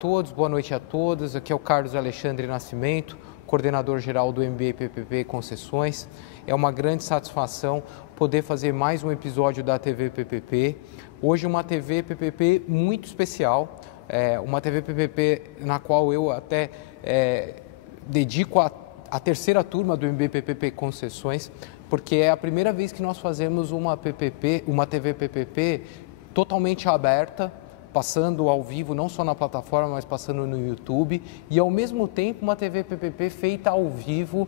Todos, boa noite a todos. Aqui é o Carlos Alexandre Nascimento, coordenador-geral do MBA PPP Concessões. É uma grande satisfação poder fazer mais um episódio da TV PPP. Hoje uma TV PPP muito especial, uma TV PPP na qual eu até dedico a terceira turma do MBA PPP Concessões, porque é a primeira vez que nós fazemos uma TV PPP totalmente aberta, passando ao vivo, não só na plataforma, mas passando no YouTube, e ao mesmo tempo uma TV PPP feita ao vivo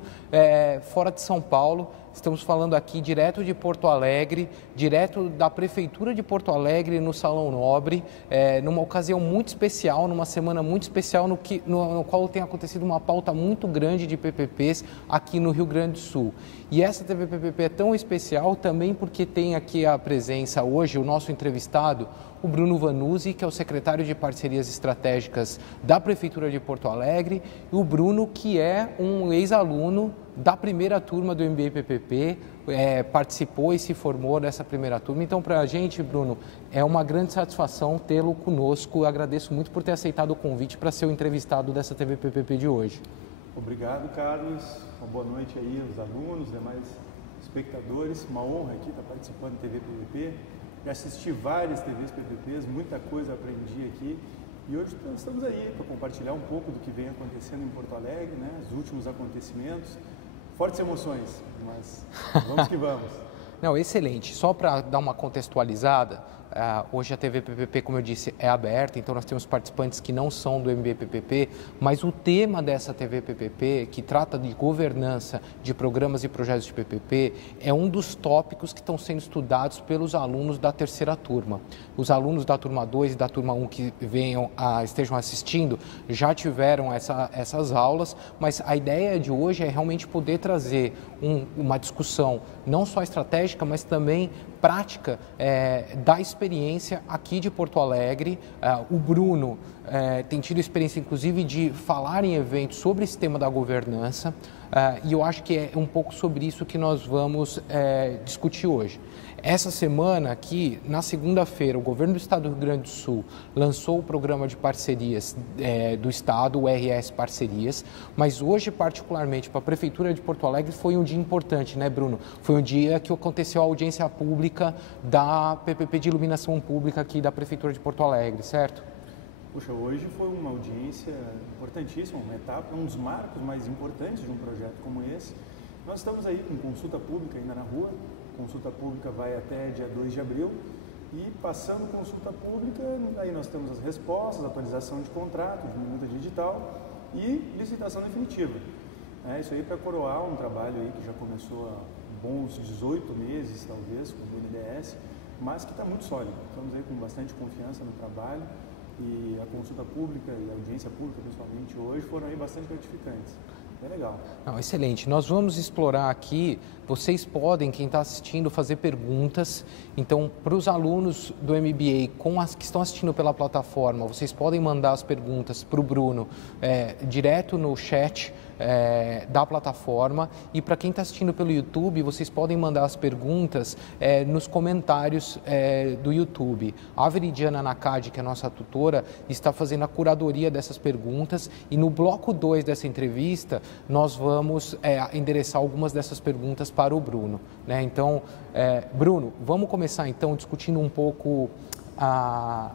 fora de São Paulo. Estamos falando aqui direto de Porto Alegre, direto da Prefeitura de Porto Alegre, no Salão Nobre, numa ocasião muito especial, numa semana muito especial, no qual tem acontecido uma pauta muito grande de PPPs aqui no Rio Grande do Sul. E essa TV PPP é tão especial também porque tem aqui a presença hoje, o nosso entrevistado, o Bruno Vanuzzi, que é o secretário de Parcerias Estratégicas da Prefeitura de Porto Alegre, e o Bruno, que é um ex-aluno da primeira turma do MBA PPP, participou e se formou dessa primeira turma. Então, para a gente, Bruno, é uma grande satisfação tê-lo conosco. Eu agradeço muito por ter aceitado o convite para ser o entrevistado dessa TV PPP de hoje. Obrigado, Carlos. Uma boa noite aí aos alunos, demais espectadores. Uma honra aqui estar participando da TV PPP. Já assisti várias TVs PPPs, muita coisa aprendi aqui. E hoje nós estamos aí para compartilhar um pouco do que vem acontecendo em Porto Alegre, né? Os últimos acontecimentos. Fortes emoções, mas vamos que vamos. Não, excelente. Só para dar uma contextualizada, hoje a TV PPP, como eu disse, é aberta, então nós temos participantes que não são do MBA PPP, mas o tema dessa TV PPP, que trata de governança de programas e projetos de PPP, é um dos tópicos que estão sendo estudados pelos alunos da terceira turma. Os alunos da turma 2 e da turma 1 que estejam assistindo já tiveram essas aulas, mas a ideia de hoje é realmente poder trazer uma discussão não só estratégica, mas também prática da experiência aqui de Porto Alegre. O Bruno tem tido experiência, inclusive, de falar em eventos sobre esse tema da governança, e eu acho que é um pouco sobre isso que nós vamos discutir hoje. Essa semana aqui, na segunda-feira, o governo do Estado do Rio Grande do Sul lançou o programa de parcerias do Estado, o RS Parcerias, mas hoje, particularmente, para a Prefeitura de Porto Alegre, foi um dia importante, né, Bruno? Foi um dia que aconteceu a audiência pública da PPP de iluminação pública aqui da Prefeitura de Porto Alegre, certo? Puxa, hoje foi uma audiência importantíssima, uma etapa, um dos marcos mais importantes de um projeto como esse. Nós estamos aí com consulta pública ainda na rua. Consulta pública vai até dia 2 de abril e passando consulta pública, aí nós temos as respostas, atualização de contrato, de minuta digital e licitação definitiva. Isso aí para coroar um trabalho aí que já começou há bons 18 meses, talvez, com o BNDES, mas que está muito sólido. Estamos aí com bastante confiança no trabalho e a consulta pública e a audiência pública, principalmente hoje, foram aí bastante gratificantes. É legal. Não, excelente. Nós vamos explorar aqui, vocês podem, quem está assistindo, fazer perguntas. Então, para os alunos do MBA que estão assistindo pela plataforma, vocês podem mandar as perguntas para o Bruno direto no chat da plataforma. E para quem está assistindo pelo YouTube, vocês podem mandar as perguntas nos comentários do YouTube. A Veridiana Nakad, que é a nossa tutora, está fazendo a curadoria dessas perguntas e no bloco 2 dessa entrevista, nós vamos endereçar algumas dessas perguntas para o Bruno, né? Então, Bruno, vamos começar então discutindo um pouco a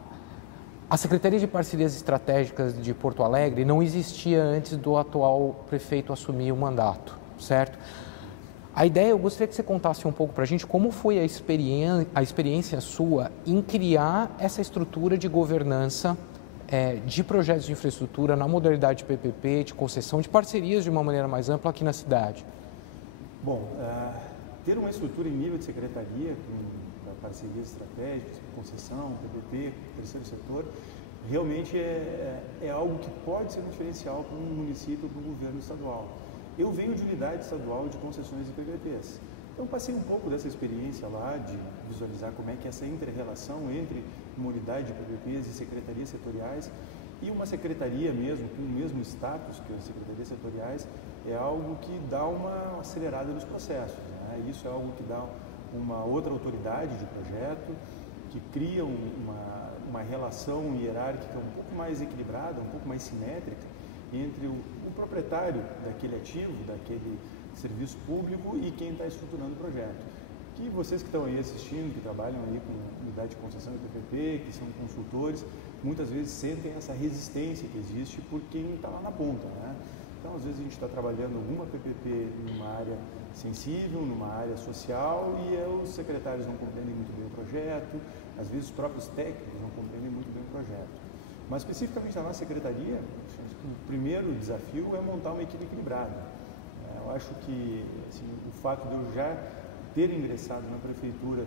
Secretaria de Parcerias Estratégicas de Porto Alegre não existia antes do atual prefeito assumir o mandato, certo? A ideia, eu gostaria que você contasse um pouco para a gente como foi a experiência sua em criar essa estrutura de governança de projetos de infraestrutura na modalidade de PPP, de concessão, de parcerias de uma maneira mais ampla aqui na cidade. Bom, ter uma estrutura em nível de secretaria, com parcerias estratégicas, concessão, PPP, terceiro setor, realmente é algo que pode ser um diferencial para um município, para o governo estadual. Eu venho de unidade estadual de concessões e PPPs. Então, passei um pouco dessa experiência lá, de visualizar como é que é essa inter-relação entre uma unidade de PPPs e secretarias setoriais e uma secretaria mesmo, com o mesmo status que as secretarias setoriais, é algo que dá uma acelerada nos processos, né? Isso é algo que dá uma outra autoridade de projeto, que cria uma uma relação hierárquica um pouco mais equilibrada, um pouco mais simétrica entre o proprietário daquele ativo, daquele serviço público e quem está estruturando o projeto. Que vocês que estão aí assistindo, que trabalham aí com unidade de concessão e PPP, que são consultores, muitas vezes sentem essa resistência que existe por quem está lá na ponta, né? Então, às vezes a gente está trabalhando alguma PPP numa área sensível, numa área social e os secretários não compreendem muito bem o projeto, às vezes os próprios técnicos não compreendem muito bem o projeto. Mas especificamente na nossa secretaria, o primeiro desafio é montar uma equipe equilibrada. Eu acho que assim, o fato de eu já ter ingressado na prefeitura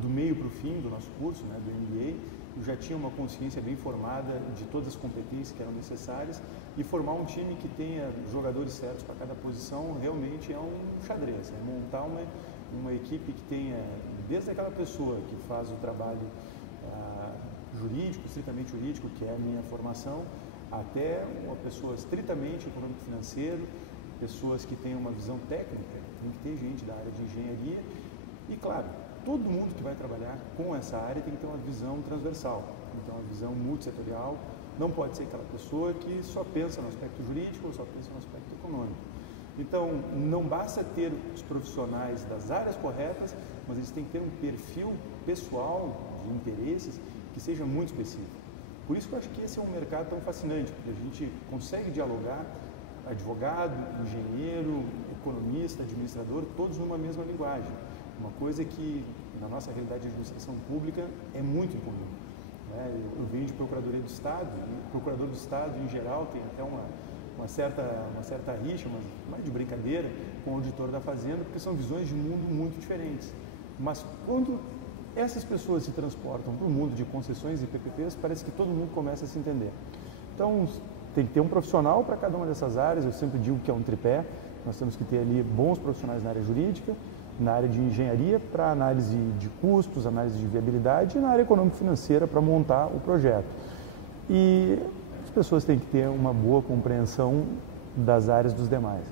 do meio para o fim do nosso curso, né, do MBA, eu já tinha uma consciência bem formada de todas as competências que eram necessárias e formar um time que tenha jogadores certos para cada posição realmente é um xadrez, é montar uma equipe que tenha, desde aquela pessoa que faz o trabalho jurídico, estritamente jurídico, que é a minha formação, até uma pessoa estritamente econômico-financeiro, pessoas que tenham uma visão técnica, tem que ter gente da área de engenharia e, claro, todo mundo que vai trabalhar com essa área tem que ter uma visão transversal, tem que ter uma visão multissetorial, não pode ser aquela pessoa que só pensa no aspecto jurídico ou só pensa no aspecto econômico. Então, não basta ter os profissionais das áreas corretas, mas eles têm que ter um perfil pessoal de interesses que seja muito específico. Por isso que eu acho que esse é um mercado tão fascinante, porque a gente consegue dialogar advogado, engenheiro, economista, administrador, todos numa mesma linguagem. Uma coisa que, na nossa realidade de administração pública, é muito incomum. Né? Eu venho de Procuradoria do Estado, e o Procurador do Estado, em geral, tem até uma certa rixa, mas mais de brincadeira, com o auditor da Fazenda, porque são visões de mundo muito diferentes. Mas quando essas pessoas se transportam para o mundo de concessões e PPPs, parece que todo mundo começa a se entender. Então, tem que ter um profissional para cada uma dessas áreas, eu sempre digo que é um tripé, nós temos que ter ali bons profissionais na área jurídica, na área de engenharia para análise de custos, análise de viabilidade e na área econômico-financeira para montar o projeto. E as pessoas têm que ter uma boa compreensão das áreas dos demais.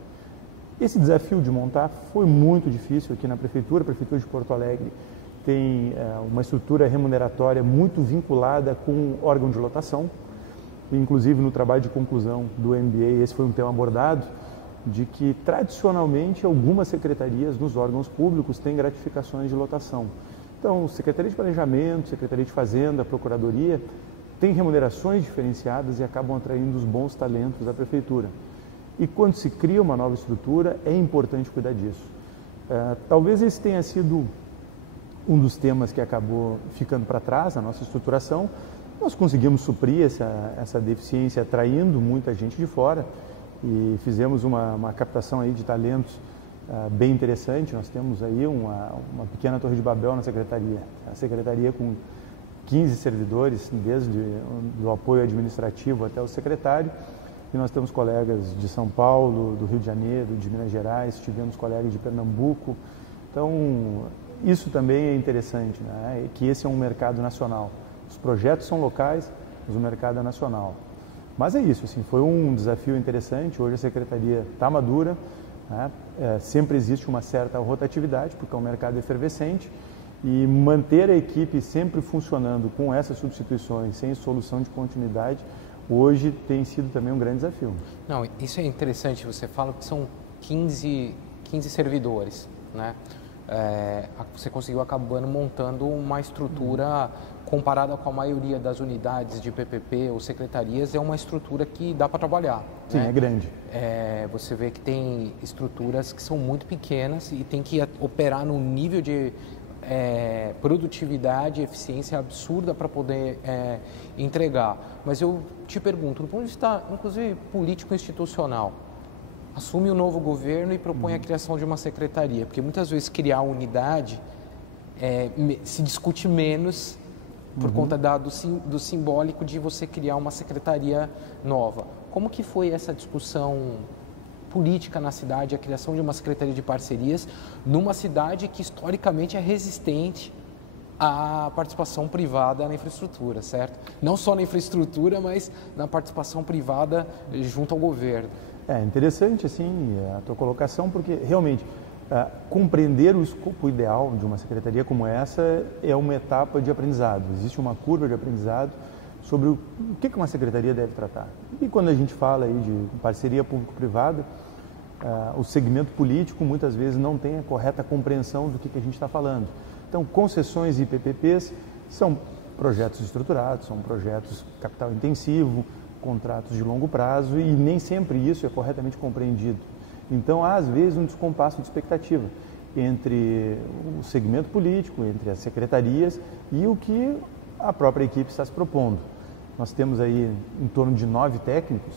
Esse desafio de montar foi muito difícil aqui na Prefeitura. A Prefeitura de Porto Alegre tem uma estrutura remuneratória muito vinculada com o órgão de lotação. Inclusive, no trabalho de conclusão do MBA, esse foi um tema abordado, de que, tradicionalmente, algumas secretarias nos órgãos públicos têm gratificações de lotação. Então, Secretaria de Planejamento, Secretaria de Fazenda, Procuradoria, têm remunerações diferenciadas e acabam atraindo os bons talentos da Prefeitura. E quando se cria uma nova estrutura, é importante cuidar disso. Talvez esse tenha sido um dos temas que acabou ficando para trás na nossa estruturação. Nós conseguimos suprir essa deficiência atraindo muita gente de fora e fizemos uma captação aí de talentos bem interessante. Nós temos aí uma pequena Torre de Babel na Secretaria. A Secretaria com 15 servidores, desde do apoio administrativo até o secretário. E nós temos colegas de São Paulo, do Rio de Janeiro, de Minas Gerais, tivemos colegas de Pernambuco. Então, isso também é interessante, né? Que esse é um mercado nacional. Os projetos são locais, mas o mercado é nacional. Mas é isso, assim, foi um desafio interessante. Hoje a Secretaria está madura, né? Sempre existe uma certa rotatividade, porque é um mercado efervescente, e manter a equipe sempre funcionando com essas substituições, sem solução de continuidade, hoje tem sido também um grande desafio. Não, isso é interessante, você fala que são 15 servidores, né? Você conseguiu acabando montando uma estrutura comparada com a maioria das unidades de PPP ou secretarias, é uma estrutura que dá para trabalhar. Sim, né? É grande. Você vê que tem estruturas que são muito pequenas e tem que operar num nível de produtividade e eficiência absurda para poder entregar. Mas eu te pergunto, do ponto de vista, inclusive, político-institucional, assume o novo governo e propõe a criação de uma secretaria, porque muitas vezes criar unidade se discute menos por conta do simbólico de você criar uma secretaria nova. Como que foi essa discussão política na cidade, a criação de uma secretaria de parcerias numa cidade que historicamente é resistente à participação privada na infraestrutura, certo? Não só na infraestrutura, mas na participação privada junto ao governo. É interessante, assim, a tua colocação, porque realmente Compreender o escopo ideal de uma secretaria como essa é uma etapa de aprendizado. Existe uma curva de aprendizado sobre o que uma secretaria deve tratar. E quando a gente fala aí de parceria público-privada, o segmento político muitas vezes não tem a correta compreensão do que a gente está falando. Então, concessões e PPPs são projetos estruturados, são projetos capital intensivo, contratos de longo prazo, e nem sempre isso é corretamente compreendido. Então, há às vezes um descompasso de expectativa entre o segmento político, entre as secretarias e o que a própria equipe está se propondo. Nós temos aí em torno de 9 técnicos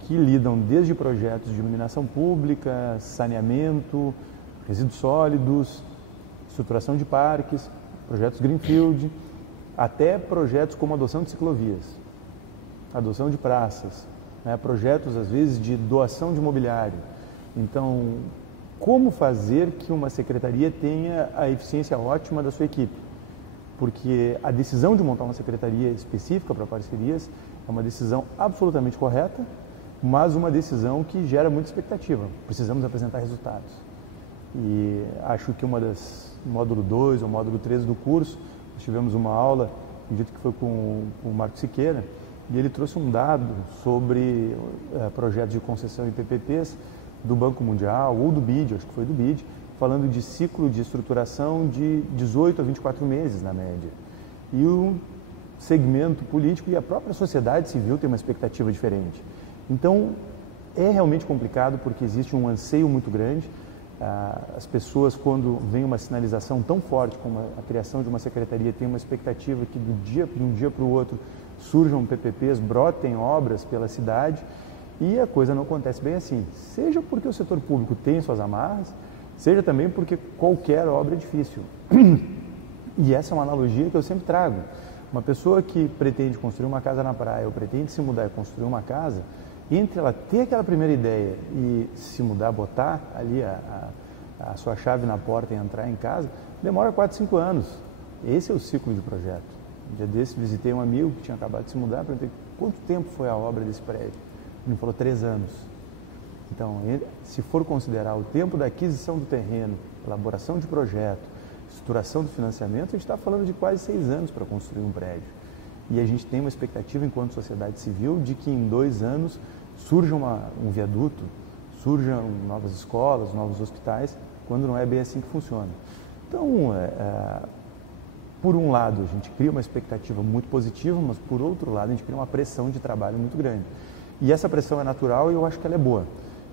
que lidam desde projetos de iluminação pública, saneamento, resíduos sólidos, estruturação de parques, projetos greenfield, até projetos como adoção de ciclovias, adoção de praças, projetos às vezes de doação de mobiliário. Então, como fazer que uma secretaria tenha a eficiência ótima da sua equipe? Porque a decisão de montar uma secretaria específica para parcerias é uma decisão absolutamente correta, mas uma decisão que gera muita expectativa. Precisamos apresentar resultados. E acho que módulo 2 ou módulo 3 do curso, nós tivemos uma aula, acredito que foi com o Marco Siqueira, e ele trouxe um dado sobre projetos de concessão e PPPs do Banco Mundial ou do BID, acho que foi do BID, falando de ciclo de estruturação de 18 a 24 meses na média. E o segmento político e a própria sociedade civil tem uma expectativa diferente. Então, é realmente complicado porque existe um anseio muito grande. As pessoas, quando vem uma sinalização tão forte como a criação de uma secretaria, têm uma expectativa que de um dia para o outro surjam PPPs, brotem obras pela cidade, e a coisa não acontece bem assim. Seja porque o setor público tem suas amarras, seja também porque qualquer obra é difícil. E essa é uma analogia que eu sempre trago. Uma pessoa que pretende construir uma casa na praia ou pretende se mudar e construir uma casa, entre ela ter aquela primeira ideia e se mudar, botar ali a sua chave na porta e entrar em casa, demora 4, 5 anos. Esse é o ciclo de projeto. Um dia desse visitei um amigo que tinha acabado de se mudar, perguntei quanto tempo foi a obra desse prédio. Ele me falou 3 anos. Então, se for considerar o tempo da aquisição do terreno, elaboração de projeto, estruturação do financiamento, a gente está falando de quase 6 anos para construir um prédio. E a gente tem uma expectativa, enquanto sociedade civil, de que em 2 anos surja um viaduto, surjam novas escolas, novos hospitais, quando não é bem assim que funciona. Então, por um lado, a gente cria uma expectativa muito positiva, mas por outro lado, a gente cria uma pressão de trabalho muito grande. E essa pressão é natural e eu acho que ela é boa.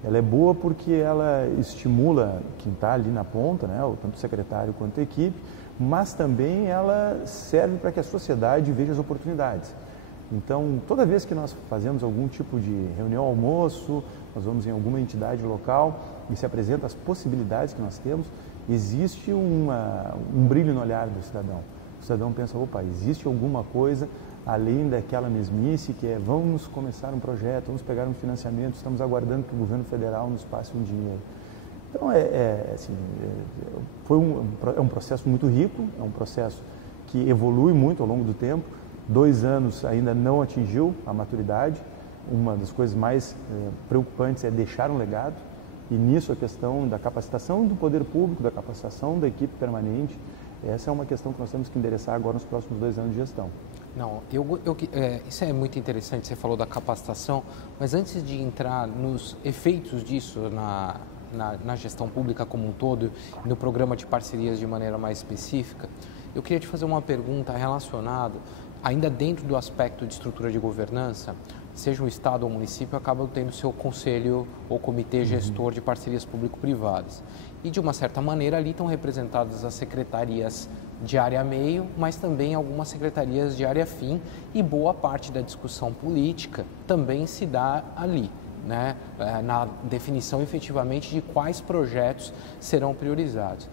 Ela é boa porque ela estimula quem está ali na ponta, né, tanto o secretário quanto a equipe, mas também ela serve para que a sociedade veja as oportunidades. Então, toda vez que nós fazemos algum tipo de reunião, almoço, nós vamos em alguma entidade local e se apresentam as possibilidades que nós temos, existe um brilho no olhar do cidadão. O cidadão pensa, opa, existe alguma coisa além daquela mesmice que é vamos começar um projeto, vamos pegar um financiamento, estamos aguardando que o governo federal nos passe um dinheiro. Então, é um processo muito rico, é um processo que evolui muito ao longo do tempo. 2 anos ainda não atingiu a maturidade. Uma das coisas mais preocupantes é deixar um legado, e nisso a questão da capacitação do poder público, da capacitação da equipe permanente, essa é uma questão que nós temos que endereçar agora nos próximos 2 anos de gestão. Não, isso é muito interessante, você falou da capacitação, mas antes de entrar nos efeitos disso na gestão pública como um todo, e no programa de parcerias de maneira mais específica, eu queria te fazer uma pergunta relacionada, ainda dentro do aspecto de estrutura de governança, seja um estado ou município, acaba tendo seu conselho ou comitê gestor de parcerias público-privadas. E, de uma certa maneira, ali estão representadas as secretarias de área meio, mas também algumas secretarias de área fim, e boa parte da discussão política também se dá ali, né? Na definição efetivamente de quais projetos serão priorizados.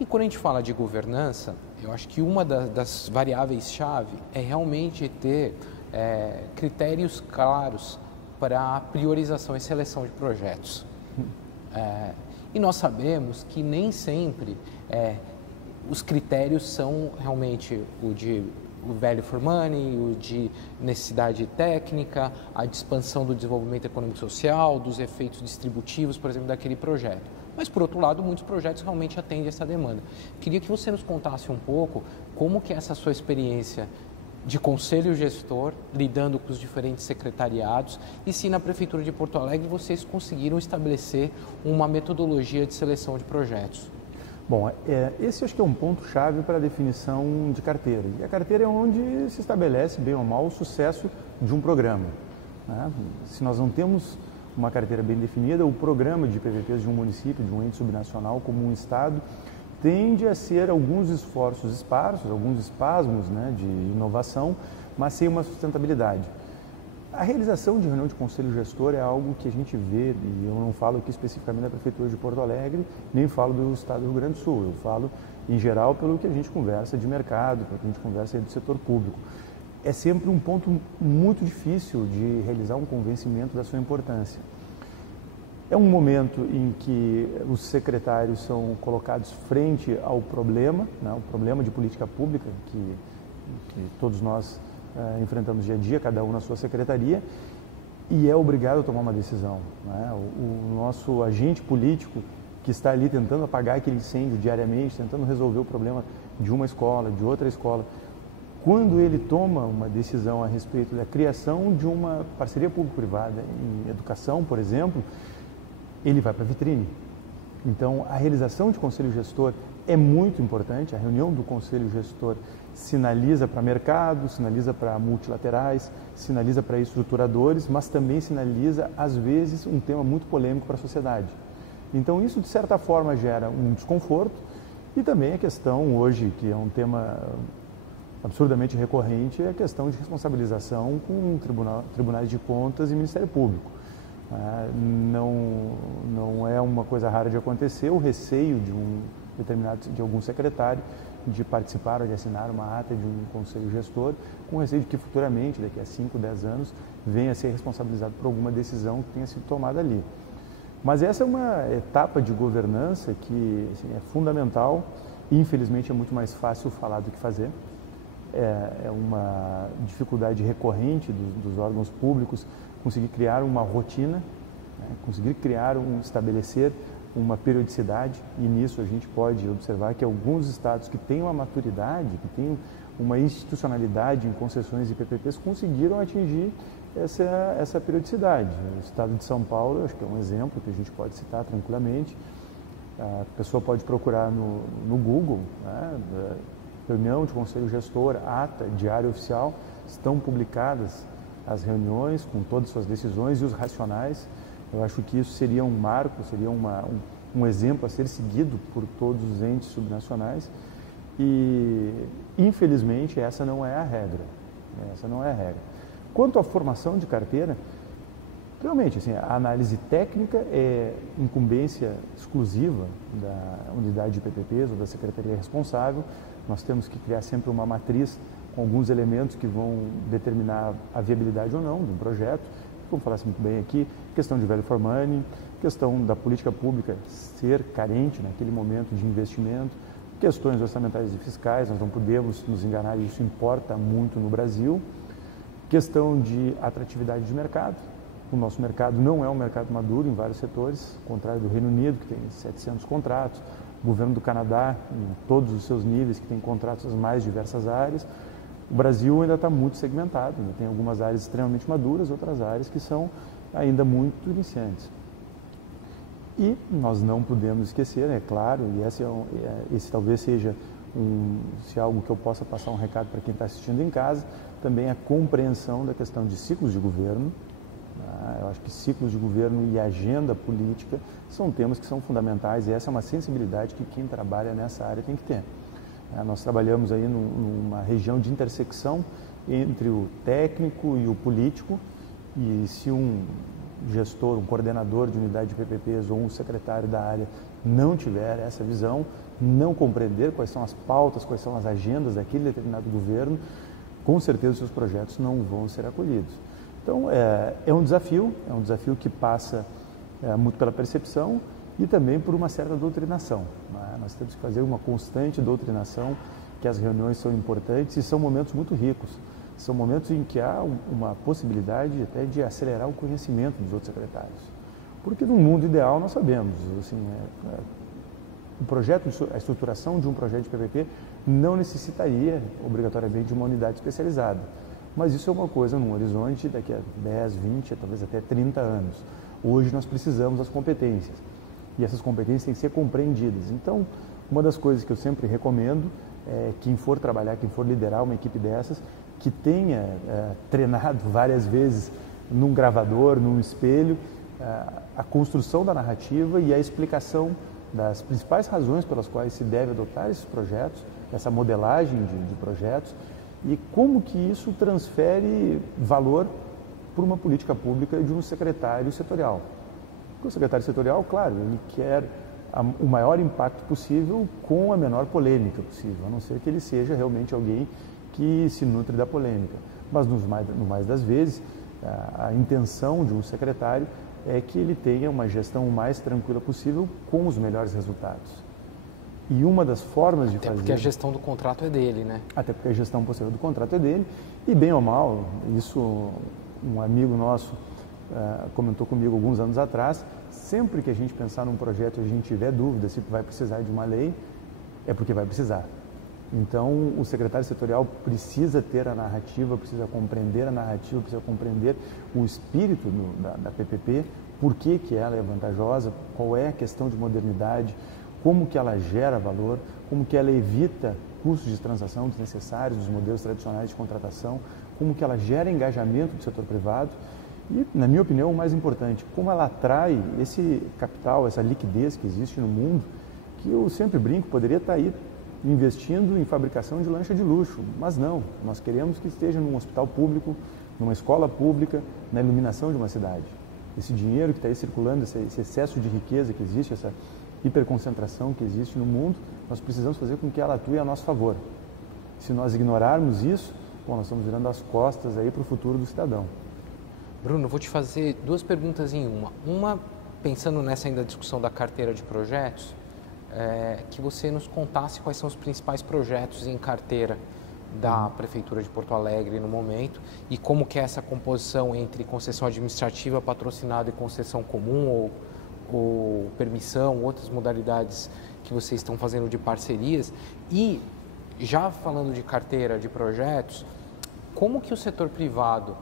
E quando a gente fala de governança, eu acho que uma das variáveis-chave é realmente ter critérios claros para a priorização e seleção de projetos. E nós sabemos que nem sempre os critérios são realmente o value for money, o de necessidade técnica, a de expansão do desenvolvimento econômico e social, dos efeitos distributivos, por exemplo, daquele projeto. Mas, por outro lado, muitos projetos realmente atendem essa demanda. Queria que você nos contasse um pouco como que é essa sua experiência de conselho gestor, lidando com os diferentes secretariados, e se na Prefeitura de Porto Alegre vocês conseguiram estabelecer uma metodologia de seleção de projetos. Bom, esse acho que é um ponto-chave para a definição de carteira. E a carteira é onde se estabelece, bem ou mal, o sucesso de um programa, né? Se nós não temos uma carteira bem definida, o programa de PPPs de um município, de um ente subnacional, como um estado, tende a ser alguns esforços esparsos, alguns espasmos, né, de inovação, mas sem uma sustentabilidade. A realização de reunião de conselho gestor é algo que a gente vê, e eu não falo aqui especificamente da Prefeitura de Porto Alegre, nem falo do Estado do Rio Grande do Sul, eu falo em geral pelo que a gente conversa de mercado, pelo que a gente conversa do setor público. É sempre um ponto muito difícil de realizar um convencimento da sua importância. É um momento em que os secretários são colocados frente ao problema, né, o problema de política pública que todos nós enfrentamos dia a dia, cada um na sua secretaria, e é obrigado a tomar uma decisão, né? O nosso agente político que está ali tentando apagar aquele incêndio diariamente, tentando resolver o problema de uma escola, de outra escola, quando ele toma uma decisão a respeito da criação de uma parceria público-privada em educação, por exemplo, ele vai para a vitrine. Então, a realização de conselho gestor é muito importante. A reunião do conselho gestor sinaliza para mercado, sinaliza para multilaterais, sinaliza para estruturadores, mas também sinaliza, às vezes, um tema muito polêmico para a sociedade. Então, isso, de certa forma, gera um desconforto e também a questão, hoje, que é um tema absurdamente recorrente, é a questão de responsabilização com tribunais de contas e Ministério Público. Não é uma coisa rara de acontecer o receio de algum secretário de participar ou de assinar uma ata de um conselho gestor, com receio de que futuramente, daqui a 5, 10 anos, venha a ser responsabilizado por alguma decisão que tenha sido tomada ali. Mas essa é uma etapa de governança que, assim, é fundamental. Infelizmente é muito mais fácil falar do que fazer. É uma dificuldade recorrente dos órgãos públicos conseguir criar uma rotina, né? Conseguir estabelecer uma periodicidade, e nisso a gente pode observar que alguns estados que têm uma maturidade, que têm uma institucionalidade em concessões e PPPs, conseguiram atingir essa periodicidade. O estado de São Paulo, acho que é um exemplo que a gente pode citar tranquilamente. A pessoa pode procurar no Google, né? Reunião de conselho gestor, ata, diário oficial, estão publicadas as reuniões com todas as suas decisões e os racionais. Eu acho que isso seria um marco, seria um exemplo a ser seguido por todos os entes subnacionais e, infelizmente, essa não é a regra. Essa não é a regra. Quanto à formação de carteira, realmente, assim, a análise técnica é incumbência exclusiva da unidade de PPPs ou da secretaria responsável. Nós temos que criar sempre uma matriz com alguns elementos que vão determinar a viabilidade ou não de um projeto. Como falasse muito bem aqui, questão de value for money, questão da política pública ser carente naquele momento de investimento, questões orçamentais e fiscais, nós não podemos nos enganar, isso importa muito no Brasil, questão de atratividade de mercado. O nosso mercado não é um mercado maduro em vários setores, ao contrário do Reino Unido, que tem 700 contratos, o governo do Canadá, em todos os seus níveis, que tem contratos nas mais diversas áreas. O Brasil ainda está muito segmentado, né? Tem algumas áreas extremamente maduras, outras áreas que são ainda muito iniciantes. E nós não podemos esquecer, é claro, e esse talvez seja se algo que eu possa passar um recado para quem está assistindo em casa, também a compreensão da questão de ciclos de governo. Eu acho que ciclos de governo e agenda política são temas que são fundamentais e essa é uma sensibilidade que quem trabalha nessa área tem que ter. Nós trabalhamos aí numa região de intersecção entre o técnico e o político, e se um gestor, um coordenador de unidade de PPPs ou um secretário da área não tiver essa visão, não compreender quais são as pautas, quais são as agendas daquele determinado governo, com certeza os seus projetos não vão ser acolhidos. Então, é um desafio que passa muito pela percepção e também por uma certa doutrinação. Nós temos que fazer uma constante doutrinação, que as reuniões são importantes e são momentos muito ricos. São momentos em que há uma possibilidade até de acelerar o conhecimento dos outros secretários. Porque no mundo ideal nós sabemos, assim, o projeto, a estruturação de um projeto de PPP não necessitaria obrigatoriamente de uma unidade especializada. Mas isso é uma coisa num horizonte daqui a 10, 20, talvez até 30 anos. Hoje nós precisamos das competências e essas competências têm que ser compreendidas. Então, uma das coisas que eu sempre recomendo é quem for trabalhar, quem for liderar uma equipe dessas, que tenha treinado várias vezes num gravador, num espelho, a construção da narrativa e a explicação das principais razões pelas quais se deve adotar esses projetos, essa modelagem de projetos, e como que isso transfere valor para uma política pública de um secretário setorial. Porque o secretário setorial, claro, ele quer o maior impacto possível com a menor polêmica possível, a não ser que ele seja realmente alguém que se nutre da polêmica. Mas no mais das vezes, a intenção de um secretário é que ele tenha uma gestão o mais tranquila possível com os melhores resultados. E uma das formas de fazer... Até porque a gestão do contrato é dele, né? Até porque a gestão posterior do contrato é dele. E bem ou mal, isso um amigo nosso comentou comigo alguns anos atrás, sempre que a gente pensar num projeto e a gente tiver dúvida se vai precisar de uma lei, é porque vai precisar. Então, o secretário setorial precisa ter a narrativa, precisa compreender a narrativa, precisa compreender o espírito da PPP, por que ela é vantajosa, qual é a questão de modernidade, como que ela gera valor, como que ela evita custos de transação desnecessários dos modelos tradicionais de contratação, como que ela gera engajamento do setor privado e, na minha opinião, o mais importante, como ela atrai esse capital, essa liquidez que existe no mundo, que eu sempre brinco, poderia estar aí investindo em fabricação de lancha de luxo, mas não, nós queremos que esteja num hospital público, numa escola pública, na iluminação de uma cidade. Esse dinheiro que está aí circulando, esse excesso de riqueza que existe, essa hiperconcentração que existe no mundo, nós precisamos fazer com que ela atue a nosso favor. Se nós ignorarmos isso, bom, nós estamos virando as costas aí para o futuro do cidadão. Bruno, vou te fazer duas perguntas em uma. Uma, pensando nessa ainda discussão da carteira de projetos, que você nos contasse quais são os principais projetos em carteira da Prefeitura de Porto Alegre no momento e como que é essa composição entre concessão administrativa, patrocinada e concessão comum ou permissão, outras modalidades que vocês estão fazendo de parcerias. E, já falando de carteira de projetos, como que o setor privado,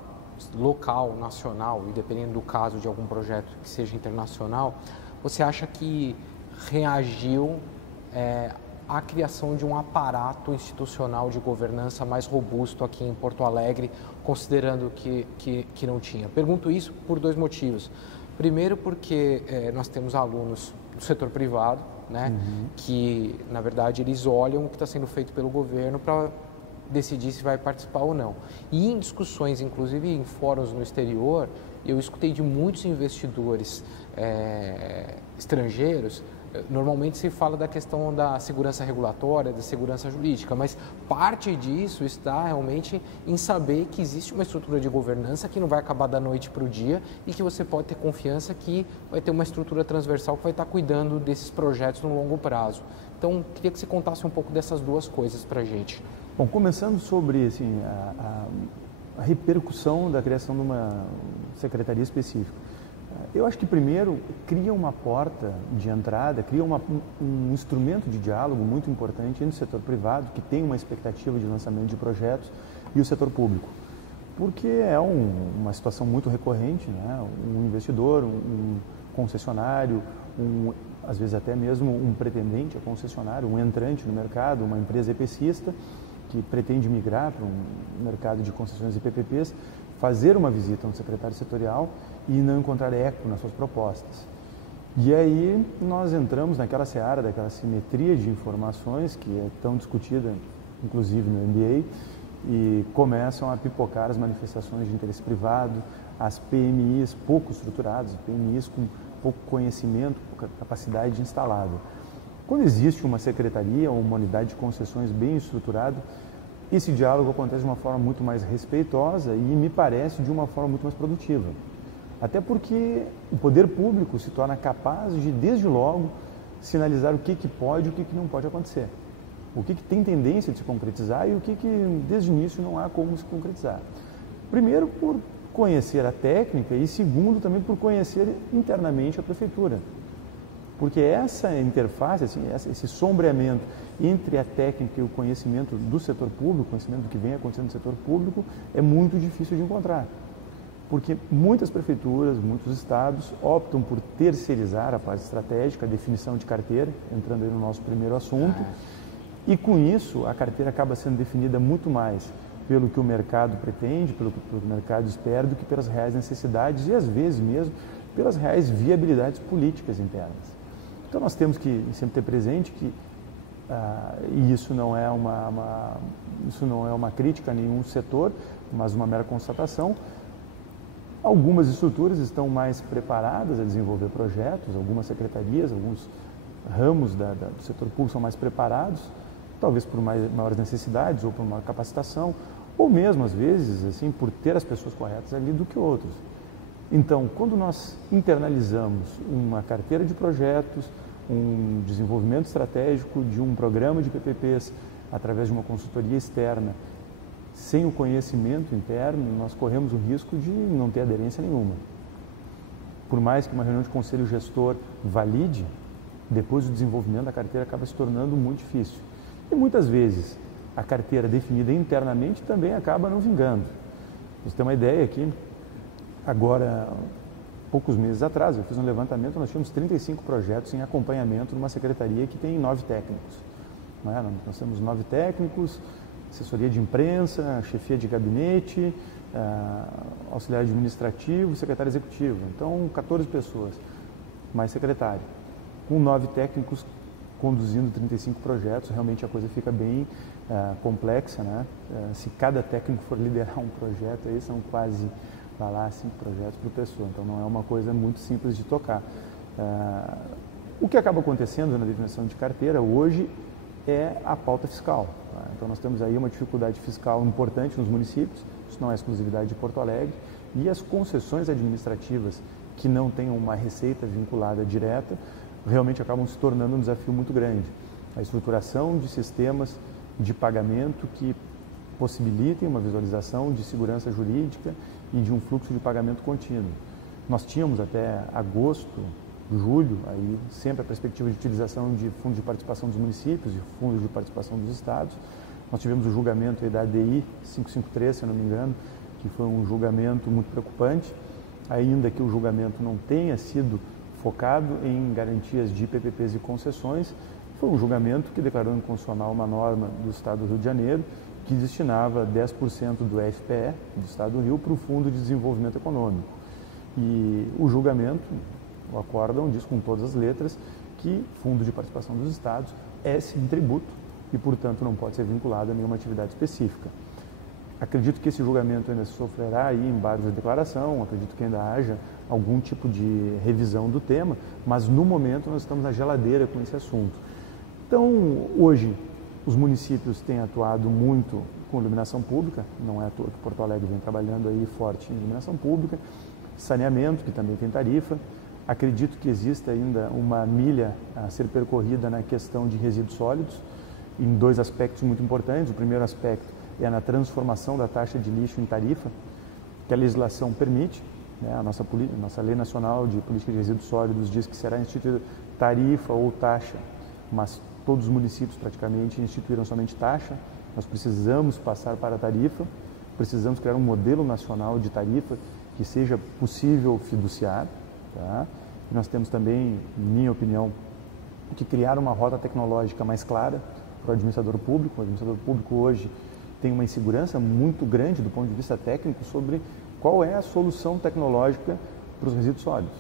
local, nacional, e dependendo do caso de algum projeto que seja internacional, você acha que reagiu à criação de um aparato institucional de governança mais robusto aqui em Porto Alegre, considerando que não tinha? Pergunto isso por dois motivos. Primeiro, porque nós temos alunos do setor privado, né, que, na verdade, eles olham o que está sendo feito pelo governo para decidir se vai participar ou não. E em discussões, inclusive em fóruns no exterior, eu escutei de muitos investidores estrangeiros. Normalmente se fala da questão da segurança regulatória, da segurança jurídica, mas parte disso está realmente em saber que existe uma estrutura de governança que não vai acabar da noite para o dia e que você pode ter confiança que vai ter uma estrutura transversal que vai estar cuidando desses projetos no longo prazo. Então, queria que você contasse um pouco dessas duas coisas para a gente. Bom, começando sobre assim, a repercussão da criação de uma secretaria específica. Eu acho que, primeiro, cria uma porta de entrada, cria um instrumento de diálogo muito importante entre o setor privado, que tem uma expectativa de lançamento de projetos, e o setor público. Porque é uma situação muito recorrente, né? Um investidor, um concessionário, às vezes até mesmo um pretendente a concessionário, um entrante no mercado, uma empresa EPCista, que pretende migrar para um mercado de concessões e PPPs, fazer uma visita no secretário setorial e não encontrar eco nas suas propostas. E aí nós entramos naquela seara, daquela simetria de informações que é tão discutida, inclusive no MBA, e começam a pipocar as manifestações de interesse privado, as PMIs pouco estruturadas, PMIs com pouco conhecimento, pouca capacidade instalada. Quando existe uma secretaria ou uma unidade de concessões bem estruturada, esse diálogo acontece de uma forma muito mais respeitosa e, me parece, de uma forma muito mais produtiva. Até porque o poder público se torna capaz de, desde logo, sinalizar o que pode e o que não pode acontecer. O que tem tendência de se concretizar e o que, desde o início, não há como se concretizar. Primeiro, por conhecer a técnica e segundo também por conhecer internamente a prefeitura. Porque essa interface, assim, esse sombreamento entre a técnica e o conhecimento do setor público, o conhecimento do que vem acontecendo no setor público, é muito difícil de encontrar. Porque muitas prefeituras, muitos estados optam por terceirizar a parte estratégica, a definição de carteira, entrando aí no nosso primeiro assunto, e com isso a carteira acaba sendo definida muito mais pelo que o mercado pretende, pelo que o mercado espera, do que pelas reais necessidades e às vezes mesmo pelas reais viabilidades políticas internas. Então nós temos que sempre ter presente que, e isso não é uma crítica a nenhum setor, mas uma mera constatação, algumas estruturas estão mais preparadas a desenvolver projetos, algumas secretarias, alguns ramos do setor público são mais preparados, talvez por maiores necessidades ou por uma capacitação, ou mesmo às vezes assim por ter as pessoas corretas ali do que outros. Então, quando nós internalizamos uma carteira de projetos, um desenvolvimento estratégico de um programa de PPPs através de uma consultoria externa, sem o conhecimento interno, nós corremos o risco de não ter aderência nenhuma. Por mais que uma reunião de conselho gestor valide, depois o desenvolvimento da carteira acaba se tornando muito difícil. E muitas vezes a carteira definida internamente também acaba não vingando. Você tem uma ideia aqui, agora, poucos meses atrás, eu fiz um levantamento, nós tínhamos 35 projetos em acompanhamento numa secretaria que tem 9 técnicos. Nós temos 9 técnicos, assessoria de imprensa, chefia de gabinete, auxiliar administrativo, secretário executivo. Então, 14 pessoas, mais secretário. Com 9 técnicos conduzindo 35 projetos, realmente a coisa fica bem complexa, né? Se cada técnico for liderar um projeto, aí são quase, 5 projetos por pessoa. Então, não é uma coisa muito simples de tocar. O que acaba acontecendo na definição de carteira hoje é a pauta fiscal. Então, nós temos aí uma dificuldade fiscal importante nos municípios, isso não é exclusividade de Porto Alegre, e as concessões administrativas que não tenham uma receita vinculada direta, realmente acabam se tornando um desafio muito grande. A estruturação de sistemas de pagamento que possibilitem uma visualização de segurança jurídica e de um fluxo de pagamento contínuo. Nós tínhamos até agosto, julho, aí sempre a perspectiva de utilização de fundos de participação dos municípios e fundos de participação dos estados. Nós tivemos o julgamento aí da ADI 553, se eu não me engano, que foi um julgamento muito preocupante, ainda que o julgamento não tenha sido focado em garantias de PPPs e concessões, foi um julgamento que declarou inconstitucional uma norma do Estado do Rio de Janeiro que destinava 10% do FPE do Estado do Rio para o Fundo de Desenvolvimento Econômico. E o julgamento, o acórdão diz com todas as letras que Fundo de Participação dos Estados é sim tributo e, portanto, não pode ser vinculado a nenhuma atividade específica. Acredito que esse julgamento ainda sofrerá aí embargos de declaração, acredito que ainda haja algum tipo de revisão do tema, mas no momento nós estamos na geladeira com esse assunto. Então, hoje, os municípios têm atuado muito com iluminação pública, não é à toa que Porto Alegre vem trabalhando aí forte em iluminação pública, saneamento, que também tem tarifa. Acredito que exista ainda uma milha a ser percorrida na questão de resíduos sólidos, em 2 aspectos muito importantes. O primeiro aspecto é na transformação da taxa de lixo em tarifa, que a legislação permite. Né? A nossa Lei Nacional de Política de Resíduos Sólidos diz que será instituída tarifa ou taxa, mas todos os municípios praticamente instituíram somente taxa. Nós precisamos passar para a tarifa, precisamos criar um modelo nacional de tarifa que seja possível fiduciar. Tá? E nós temos também, minha opinião, que criar uma rota tecnológica mais clara para o administrador público. O administrador público hoje tem uma insegurança muito grande do ponto de vista técnico sobre qual é a solução tecnológica para os resíduos sólidos.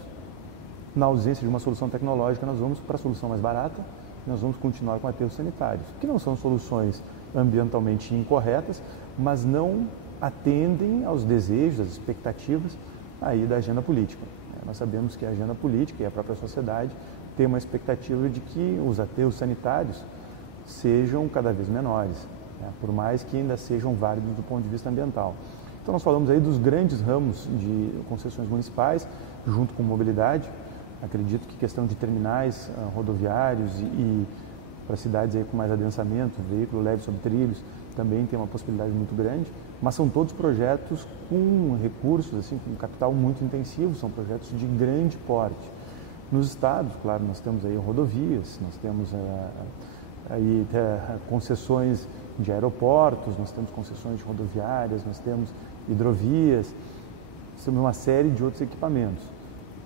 Na ausência de uma solução tecnológica, nós vamos para a solução mais barata e nós vamos continuar com aterros sanitários, que não são soluções ambientalmente incorretas, mas não atendem aos desejos, às expectativas aí da agenda política. Nós sabemos que a agenda política e a própria sociedade tem uma expectativa de que os aterros sanitários sejam cada vez menores, né? Por mais que ainda sejam válidos do ponto de vista ambiental. Então nós falamos aí dos grandes ramos de concessões municipais, junto com mobilidade. Acredito que questão de terminais rodoviários e para cidades aí com mais adensamento, veículo leve sobre trilhos, também tem uma possibilidade muito grande, mas são todos projetos com recursos, assim, com capital muito intensivo, são projetos de grande porte. Nos estados, claro, nós temos aí rodovias, nós temos aí concessões de aeroportos, nós temos concessões de rodoviárias, nós temos hidrovias, nós temos uma série de outros equipamentos.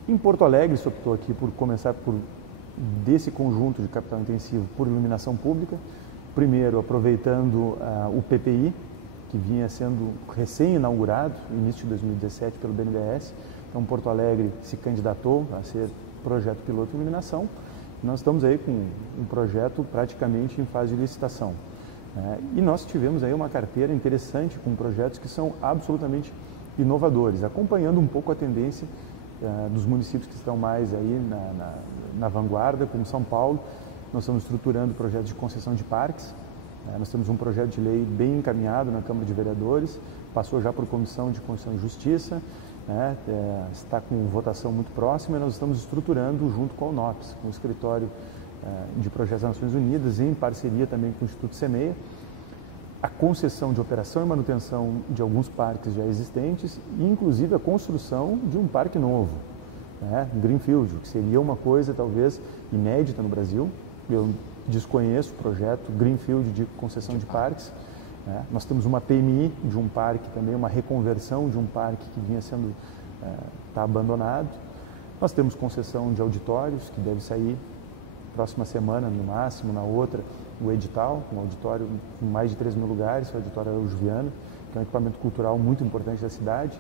Em Porto Alegre, se optou aqui por começar desse conjunto de capital intensivo por iluminação pública, primeiro aproveitando o PPI, que vinha sendo recém-inaugurado, início de 2017, pelo BNDES. Então, Porto Alegre se candidatou a ser projeto piloto de iluminação. Nós estamos aí com um projeto praticamente em fase de licitação. E nós tivemos aí uma carteira interessante com projetos que são absolutamente inovadores, acompanhando um pouco a tendência dos municípios que estão mais aí na vanguarda, como São Paulo. Nós estamos estruturando projetos de concessão de parques. Nós temos um projeto de lei bem encaminhado na Câmara de Vereadores, passou já por Comissão de Constituição e Justiça, está com votação muito próxima, e nós estamos estruturando junto com a UNOPS, com o Escritório de Projetos das Nações Unidas, em parceria também com o Instituto CEMEA, a concessão de operação e manutenção de alguns parques já existentes, e inclusive a construção de um parque novo, Greenfield, que seria uma coisa talvez inédita no Brasil. Eu desconheço o projeto Greenfield de concessão de parques. Nós temos uma PMI de um parque também, uma reconversão de um parque que vinha sendo abandonado. Nós temos concessão de auditórios, que deve sair próxima semana, no máximo, na outra, o edital, um auditório com mais de 3 mil lugares, o Auditório Araújo Viana, que é um equipamento cultural muito importante da cidade,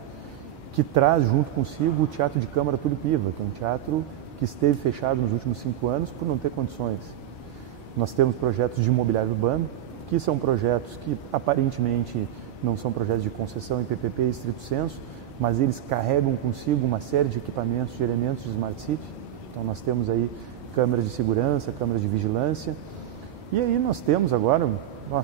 que traz junto consigo o Teatro de Câmara Túlio Piva, que é um teatro que esteve fechado nos últimos 5 anos por não ter condições. Nós temos projetos de imobiliário urbano, que são projetos que aparentemente não são projetos de concessão em PPP e estrito senso, mas eles carregam consigo uma série de equipamentos, de elementos de Smart City. Então nós temos aí câmeras de segurança, câmeras de vigilância, e aí nós temos agora,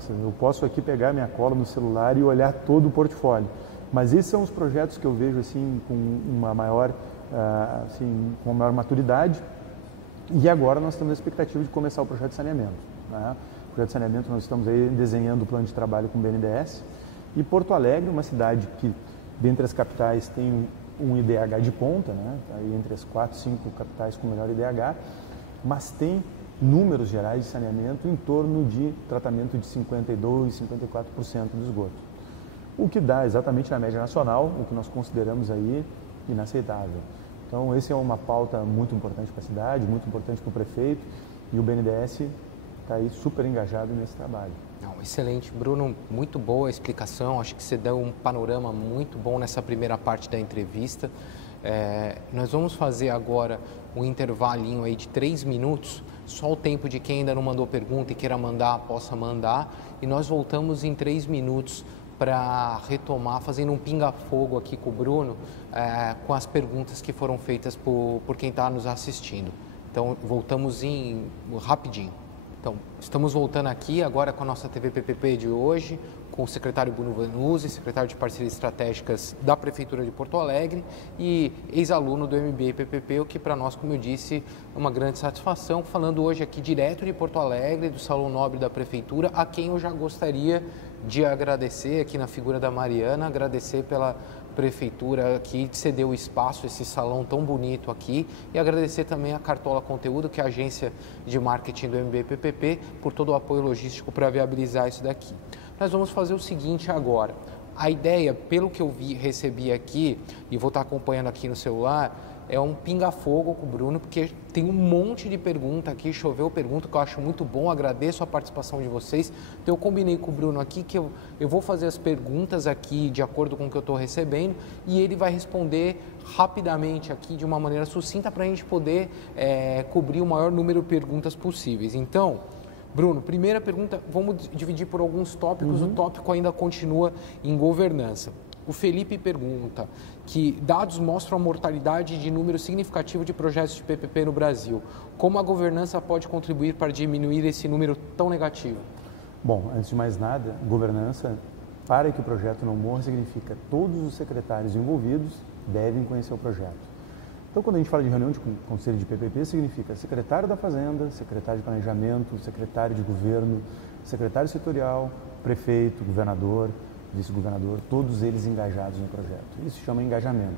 eu posso aqui pegar minha cola no celular e olhar todo o portfólio, mas esses são os projetos que eu vejo assim com uma maior maturidade. E agora nós temos a expectativa de começar o projeto de saneamento. O projeto de saneamento, nós estamos aí desenhando o plano de trabalho com o BNDES. E Porto Alegre, uma cidade que, dentre as capitais, tem um IDH de ponta, tá aí entre as 4, 5 capitais com melhor IDH, mas tem números gerais de saneamento em torno de tratamento de 52%, 54% do esgoto. O que dá exatamente na média nacional, o que nós consideramos aí inaceitável. Então, essa é uma pauta muito importante para a cidade, muito importante para o prefeito, e o BNDES está aí super engajado nesse trabalho. Não, excelente. Bruno, muito boa a explicação. Acho que você deu um panorama muito bom nessa primeira parte da entrevista. Nós vamos fazer agora um intervalinho aí de 3 minutos, só o tempo de quem ainda não mandou pergunta e queira mandar, possa mandar, e nós voltamos em 3 minutos para retomar, fazendo um pinga-fogo aqui com o Bruno, com as perguntas que foram feitas por quem está nos assistindo. Então, voltamos rapidinho. Então, estamos voltando aqui agora com a nossa TV PPP de hoje, com o secretário Bruno Vanuzzi, secretário de Parcerias Estratégicas da Prefeitura de Porto Alegre e ex-aluno do MBA PPP, o que para nós, como eu disse, é uma grande satisfação, falando hoje aqui direto de Porto Alegre, do Salão Nobre da Prefeitura, a quem eu já gostaria de agradecer aqui na figura da Mariana, agradecer pela Prefeitura que cedeu o espaço, esse salão tão bonito aqui, e agradecer também a Cartola Conteúdo, que é a agência de marketing do MBA PPP, por todo o apoio logístico para viabilizar isso daqui. Nós vamos fazer o seguinte agora. A ideia, pelo que eu recebi aqui, e vou estar acompanhando aqui no celular, é um pinga-fogo com o Bruno, porque tem um monte de pergunta aqui, choveu pergunta, que eu acho muito bom, agradeço a participação de vocês. Então eu combinei com o Bruno aqui que eu vou fazer as perguntas aqui de acordo com o que eu estou recebendo e ele vai responder rapidamente aqui de uma maneira sucinta para a gente poder cobrir o maior número de perguntas possíveis. Então, Bruno, primeira pergunta, vamos dividir por alguns tópicos, o tópico ainda continua em governança. O Felipe pergunta que dados mostram a mortalidade de número significativo de projetos de PPP no Brasil. Como a governança pode contribuir para diminuir esse número tão negativo? Bom, antes de mais nada, governança, para que o projeto não morra, significa todos os secretários envolvidos devem conhecer o projeto. Então, quando a gente fala de reunião de conselho de PPP, significa secretário da Fazenda, secretário de Planejamento, secretário de Governo, secretário setorial, prefeito, governador, vice-governador, todos eles engajados no projeto. Isso se chama engajamento.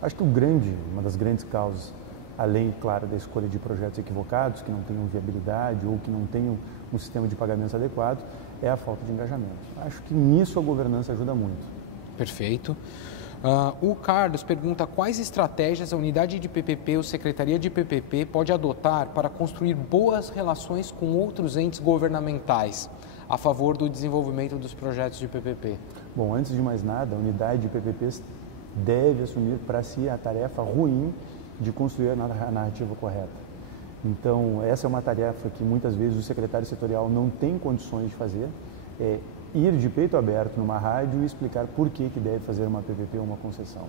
Acho que uma das grandes causas, além, claro, da escolha de projetos equivocados, que não tenham viabilidade ou que não tenham um sistema de pagamentos adequado, é a falta de engajamento. Acho que nisso a governança ajuda muito. Perfeito. O Carlos pergunta quais estratégias a unidade de PPP ou Secretaria de PPP pode adotar para construir boas relações com outros entes governamentais a favor do desenvolvimento dos projetos de PPP. Bom, antes de mais nada, a unidade de PPPs deve assumir para si a tarefa ruim de construir a narrativa correta. Então, essa é uma tarefa que muitas vezes o secretário setorial não tem condições de fazer, é ir de peito aberto numa rádio e explicar por que deve fazer uma PPP ou uma concessão.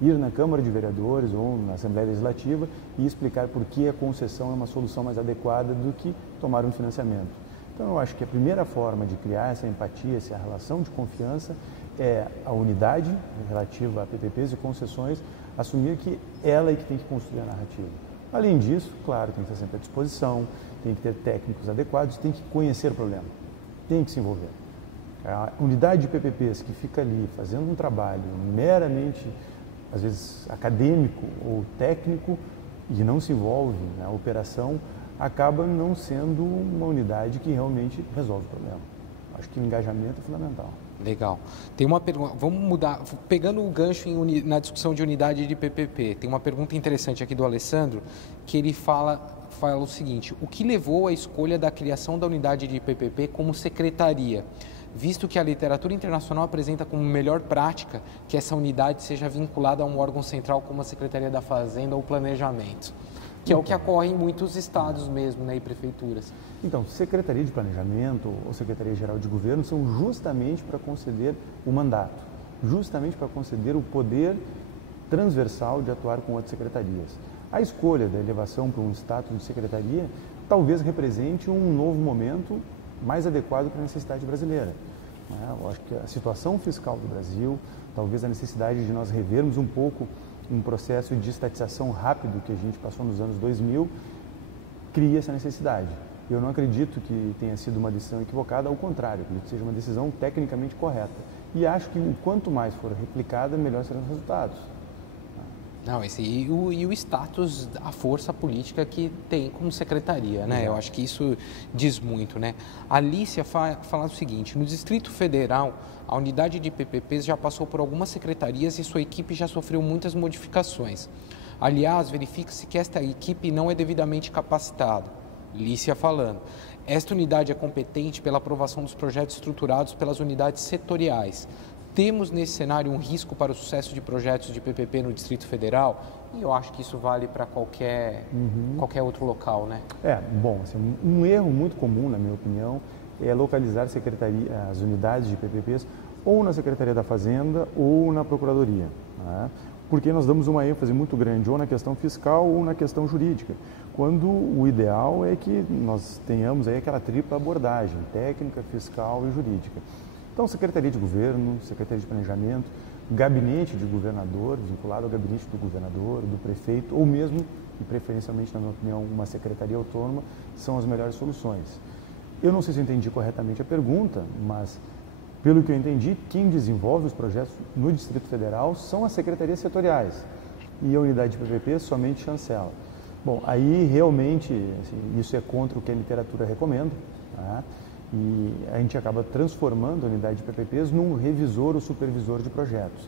Ir na Câmara de Vereadores ou na Assembleia Legislativa e explicar por que a concessão é uma solução mais adequada do que tomar um financiamento. Então, eu acho que a primeira forma de criar essa empatia, essa relação de confiança, é a unidade relativa a PPPs e concessões assumir que ela é que tem que construir a narrativa. Além disso, claro, tem que estar sempre à disposição, tem que ter técnicos adequados, tem que conhecer o problema, tem que se envolver. A unidade de PPPs que fica ali fazendo um trabalho meramente, às vezes, acadêmico ou técnico e não se envolve na operação, acaba não sendo uma unidade que realmente resolve o problema. Acho que o engajamento é fundamental. Legal. Tem uma pergunta, vamos mudar, pegando o gancho na discussão de unidade de PPP, tem uma pergunta interessante aqui do Alessandro, que ele fala o seguinte: o que levou à escolha da criação da unidade de PPP como secretaria, visto que a literatura internacional apresenta como melhor prática que essa unidade seja vinculada a um órgão central como a Secretaria da Fazenda ou Planejamento, que é o que ocorre em muitos estados mesmo, né, e prefeituras. Então, Secretaria de Planejamento ou Secretaria-Geral de Governo são justamente para conceder o mandato, justamente para conceder o poder transversal de atuar com outras secretarias. A escolha da elevação para um status de secretaria talvez represente um novo momento mais adequado para a necessidade brasileira. Eu acho que a situação fiscal do Brasil, talvez a necessidade de nós revermos um pouco um processo de estatização rápido que a gente passou nos anos 2000, cria essa necessidade. Eu não acredito que tenha sido uma decisão equivocada, ao contrário, acredito que seja uma decisão tecnicamente correta. E acho que quanto mais for replicada, melhor serão os resultados. Não, e o status, a força política que tem como secretaria, né? Eu acho que isso diz muito, né? A Alicia fala o seguinte: no Distrito Federal, a unidade de PPPs já passou por algumas secretarias e sua equipe já sofreu muitas modificações. Aliás, verifica-se que esta equipe não é devidamente capacitada. Lícia falando. Esta unidade é competente pela aprovação dos projetos estruturados pelas unidades setoriais. Temos nesse cenário um risco para o sucesso de projetos de PPP no Distrito Federal? E eu acho que isso vale para qualquer outro local, né? Bom, assim, um erro muito comum, na minha opinião, é localizar as unidades de PPPs ou na Secretaria da Fazenda ou na Procuradoria, né? Porque nós damos uma ênfase muito grande ou na questão fiscal ou na questão jurídica, quando o ideal é que nós tenhamos aí aquela tripla abordagem, técnica, fiscal e jurídica. Então, Secretaria de Governo, Secretaria de Planejamento, gabinete de governador, vinculado ao gabinete do governador, do prefeito, ou mesmo, e preferencialmente, na minha opinião, uma secretaria autônoma, são as melhores soluções. Eu não sei se eu entendi corretamente a pergunta, mas, pelo que eu entendi, quem desenvolve os projetos no Distrito Federal são as secretarias setoriais e a unidade de PPP somente chancela. Bom, aí realmente assim, isso é contra o que a literatura recomenda, tá? E a gente acaba transformando a unidade de PPPs num revisor ou supervisor de projetos.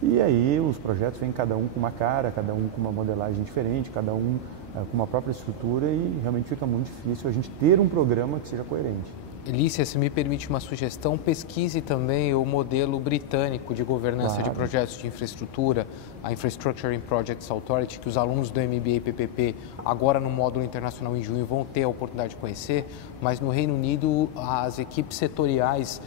E aí os projetos vêm cada um com uma cara, cada um com uma modelagem diferente, cada um com uma própria estrutura e realmente fica muito difícil a gente ter um programa que seja coerente. Lícia, se me permite uma sugestão, pesquise também o modelo britânico de governança de projetos de infraestrutura, a Infrastructure and Projects Authority, que os alunos do MBA PPP, agora no módulo internacional em junho, vão ter a oportunidade de conhecer, mas no Reino Unido as equipes setoriais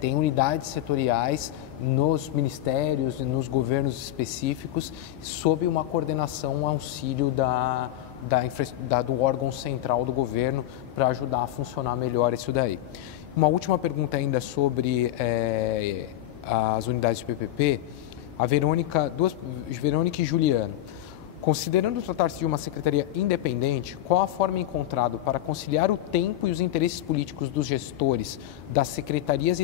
têm unidades setoriais nos ministérios, nos governos específicos, sob uma coordenação, um auxílio do órgão central do governo para ajudar a funcionar melhor isso daí. Uma última pergunta ainda sobre as unidades de PPP, Verônica e Juliano. Considerando tratar-se de uma secretaria independente, qual a forma encontrada para conciliar o tempo e os interesses políticos dos gestores das secretarias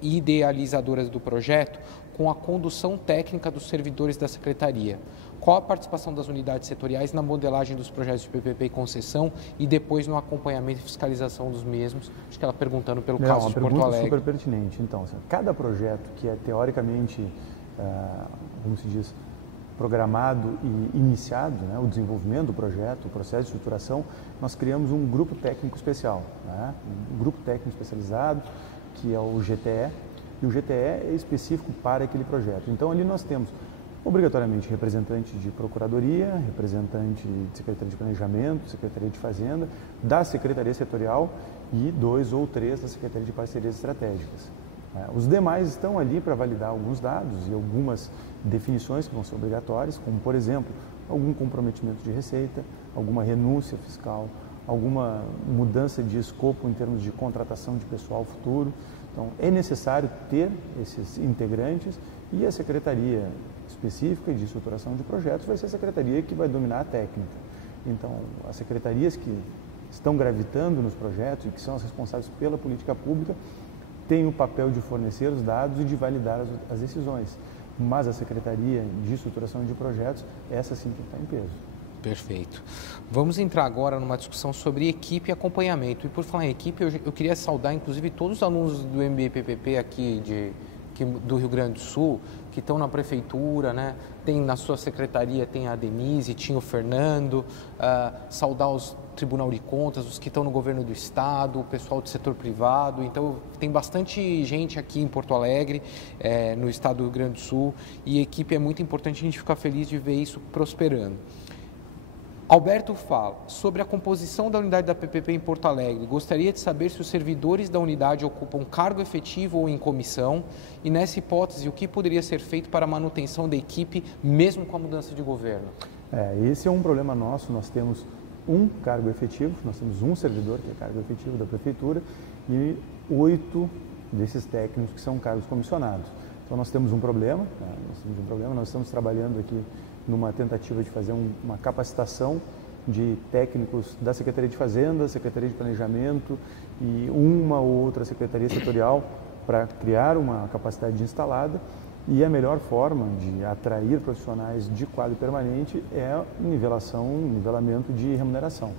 idealizadoras do projeto com a condução técnica dos servidores da secretaria? Qual a participação das unidades setoriais na modelagem dos projetos de PPP e concessão e depois no acompanhamento e fiscalização dos mesmos? Acho que ela perguntando pelo caso de Porto Alegre. É uma pergunta super pertinente. Então, cada projeto que é teoricamente, como se diz, programado e iniciado, né, o desenvolvimento do projeto, o processo de estruturação, nós criamos um grupo técnico especial, né, um grupo técnico especializado, que é o GTE, e o GTE é específico para aquele projeto. Então, ali nós temos obrigatoriamente representante de procuradoria, representante de Secretaria de Planejamento, Secretaria de Fazenda, da Secretaria Setorial e 2 ou 3 da Secretaria de Parcerias Estratégicas. Os demais estão ali para validar alguns dados e algumas definições que vão ser obrigatórias, como, por exemplo, algum comprometimento de receita, alguma renúncia fiscal, alguma mudança de escopo em termos de contratação de pessoal futuro. Então, é necessário ter esses integrantes e a Secretaria específica de estruturação de projetos vai ser a secretaria que vai dominar a técnica. Então, as secretarias que estão gravitando nos projetos e que são as responsáveis pela política pública têm o papel de fornecer os dados e de validar as decisões. Mas a Secretaria de Estruturação de Projetos, essa sim que está em peso. Perfeito. Vamos entrar agora numa discussão sobre equipe e acompanhamento. E por falar em equipe, eu queria saudar inclusive todos os alunos do MBA-PPP aqui do Rio Grande do Sul, que estão na prefeitura, né? Tem na sua secretaria, tem a Denise, tinha o Fernando, saudar os Tribunal de Contas, os que estão no governo do estado, o pessoal do setor privado. Então, tem bastante gente aqui em Porto Alegre, no estado do Rio Grande do Sul, e a equipe é muito importante, a gente fica feliz de ver isso prosperando. Alberto fala sobre a composição da unidade da PPP em Porto Alegre. Gostaria de saber se os servidores da unidade ocupam cargo efetivo ou em comissão e, nessa hipótese, o que poderia ser feito para a manutenção da equipe, mesmo com a mudança de governo? Esse é um problema nosso. Nós temos um cargo efetivo, nós temos um servidor que é cargo efetivo da prefeitura e 8 desses técnicos que são cargos comissionados. Então, nós temos um problema, nós estamos trabalhando aqui numa tentativa de fazer uma capacitação de técnicos da Secretaria de Fazenda, Secretaria de Planejamento e uma ou outra Secretaria Setorial para criar uma capacidade instalada. E a melhor forma de atrair profissionais de quadro permanente é o nivelamento de remuneração.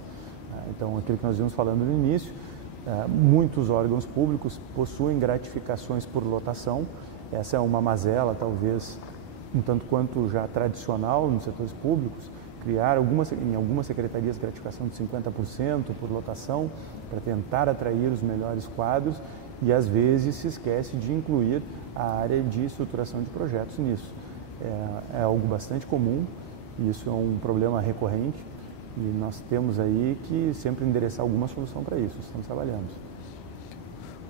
Então, aquilo que nós vimos falando no início, muitos órgãos públicos possuem gratificações por lotação. Essa é uma mazela, talvez, um tanto quanto já tradicional nos setores públicos, criar em algumas secretarias gratificação de 50% por lotação para tentar atrair os melhores quadros e às vezes se esquece de incluir a área de estruturação de projetos nisso. É algo bastante comum e isso é um problema recorrente e nós temos aí que sempre endereçar alguma solução para isso, estamos trabalhando.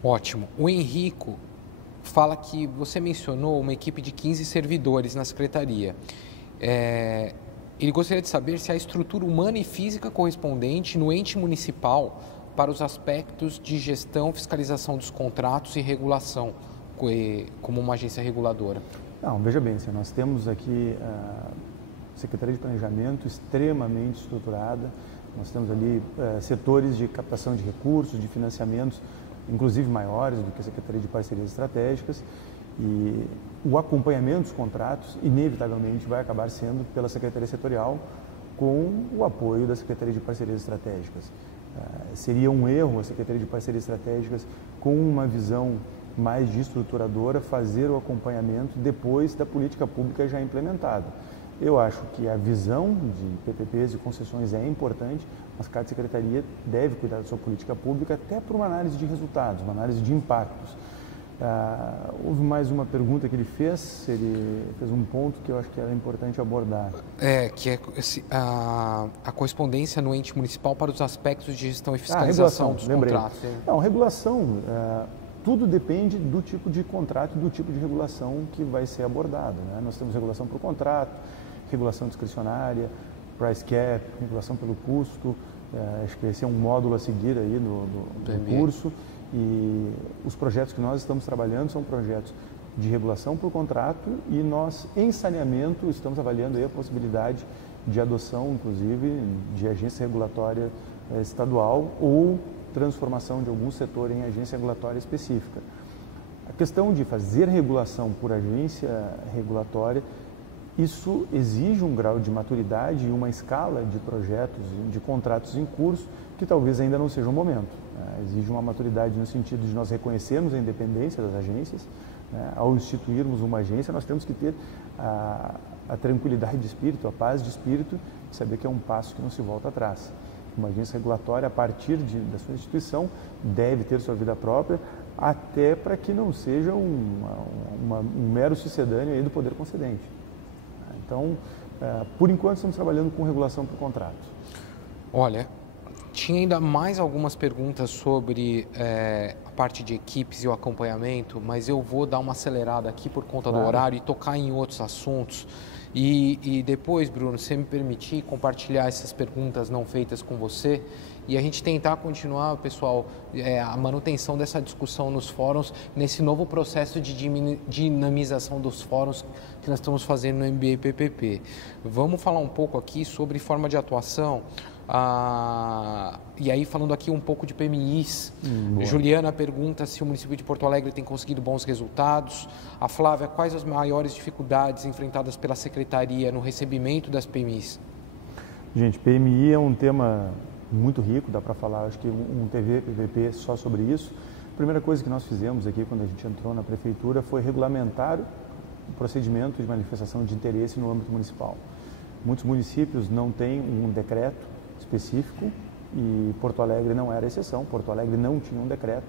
Ótimo. O Henrico fala que você mencionou uma equipe de 15 servidores na secretaria. Ele gostaria de saber se a estrutura humana e física correspondente no ente municipal para os aspectos de gestão, fiscalização dos contratos e regulação, como uma agência reguladora. Não, veja bem, nós temos aqui a Secretaria de Planejamento extremamente estruturada, nós temos ali setores de captação de recursos, de financiamentos, inclusive maiores do que a Secretaria de Parcerias Estratégicas, e o acompanhamento dos contratos, inevitavelmente, vai acabar sendo pela Secretaria Setorial, com o apoio da Secretaria de Parcerias Estratégicas. Seria um erro a Secretaria de Parcerias Estratégicas, com uma visão mais de estruturadora, fazer o acompanhamento depois da política pública já implementada. Eu acho que a visão de PPPs e concessões é importante, mas cada secretaria deve cuidar da sua política pública até por uma análise de resultados, uma análise de impactos. Houve mais uma pergunta que ele fez um ponto que eu acho que era importante abordar. Que é a correspondência no ente municipal para os aspectos de gestão e fiscalização dos contratos. Não, regulação, tudo depende do tipo de contrato e do tipo de regulação que vai ser abordado, né? Nós temos regulação por contrato, regulação discricionária, price cap, regulação pelo custo, acho que esse é um módulo a seguir aí do curso. E os projetos que nós estamos trabalhando são projetos de regulação por contrato e nós, em saneamento, estamos avaliando aí a possibilidade de adoção, inclusive, de agência regulatória estadual ou transformação de algum setor em agência regulatória específica. A questão de fazer regulação por agência regulatória, isso exige um grau de maturidade e uma escala de projetos, de contratos em curso, que talvez ainda não seja o momento. Exige uma maturidade no sentido de nós reconhecermos a independência das agências. Ao instituirmos uma agência, nós temos que ter a tranquilidade de espírito, a paz de espírito, de saber que é um passo que não se volta atrás. Uma agência regulatória, a partir da sua instituição, deve ter sua vida própria, até para que não seja um mero sucedâneo aí do poder concedente. Então, por enquanto, estamos trabalhando com regulação por contrato. Olha, tinha ainda mais algumas perguntas sobre a parte de equipes e o acompanhamento, mas eu vou dar uma acelerada aqui por conta do horário e tocar em outros assuntos. E depois, Bruno, se me permitir compartilhar essas perguntas não feitas com você e a gente tentar continuar, pessoal, a manutenção dessa discussão nos fóruns, nesse novo processo de dinamização dos fóruns que nós estamos fazendo no MBA PPP. Vamos falar um pouco aqui sobre forma de atuação. E aí, falando aqui um pouco de PMIs, Juliana pergunta se o município de Porto Alegre tem conseguido bons resultados. A Flávia, quais as maiores dificuldades enfrentadas pela Secretaria no recebimento das PMIs? Gente, PMI é um tema muito rico, dá para falar, acho que um TV, PVP só sobre isso. A primeira coisa que nós fizemos aqui quando a gente entrou na Prefeitura foi regulamentar o procedimento de manifestação de interesse no âmbito municipal. Muitos municípios não têm um decreto específico e Porto Alegre não era exceção. Porto Alegre não tinha um decreto.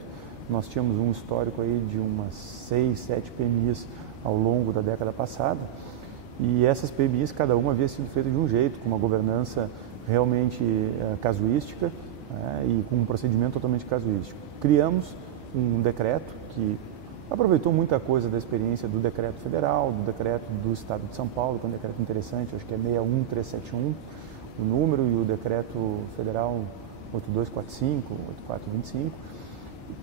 Nós tínhamos um histórico aí de umas 6, 7 PMIs ao longo da década passada e essas PMIs, cada uma havia sido feita de um jeito, com uma governança realmente casuística e com um procedimento totalmente casuístico. Criamos um decreto que aproveitou muita coisa da experiência do decreto federal, do decreto do Estado de São Paulo, que é um decreto interessante, acho que é 61371, o número, e o decreto federal 8245, 8425.